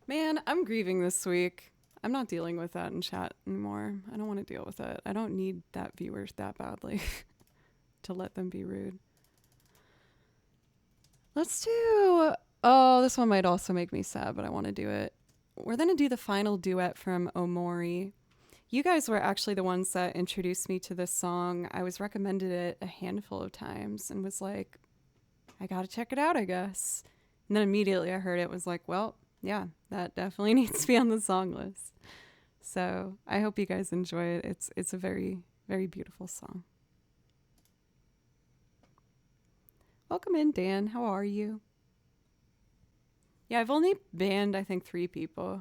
man, I'm grieving this week. I'm not dealing with that in chat anymore. I don't want to deal with it. I don't need that viewers that badly to let them be rude. Let's do... Oh, this one might also make me sad, but I want to do it. We're going to do the final duet from Omori. You guys were actually the ones that introduced me to this song. I was recommended it a handful of times and was like, I got to check it out, I guess. And then immediately I heard it, was like, well, yeah, that definitely needs to be on the song list. So I hope you guys enjoy it. It's a very, very beautiful song. Welcome in, Dan. How are you? Yeah, I've only banned, I think, 3 people.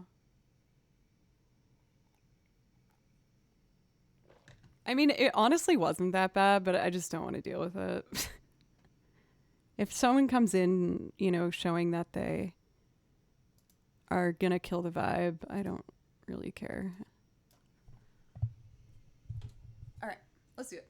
I mean, it honestly wasn't that bad, but I just don't want to deal with it. If someone comes in, you know, showing that they are gonna kill the vibe. I don't really care. All right, let's do it.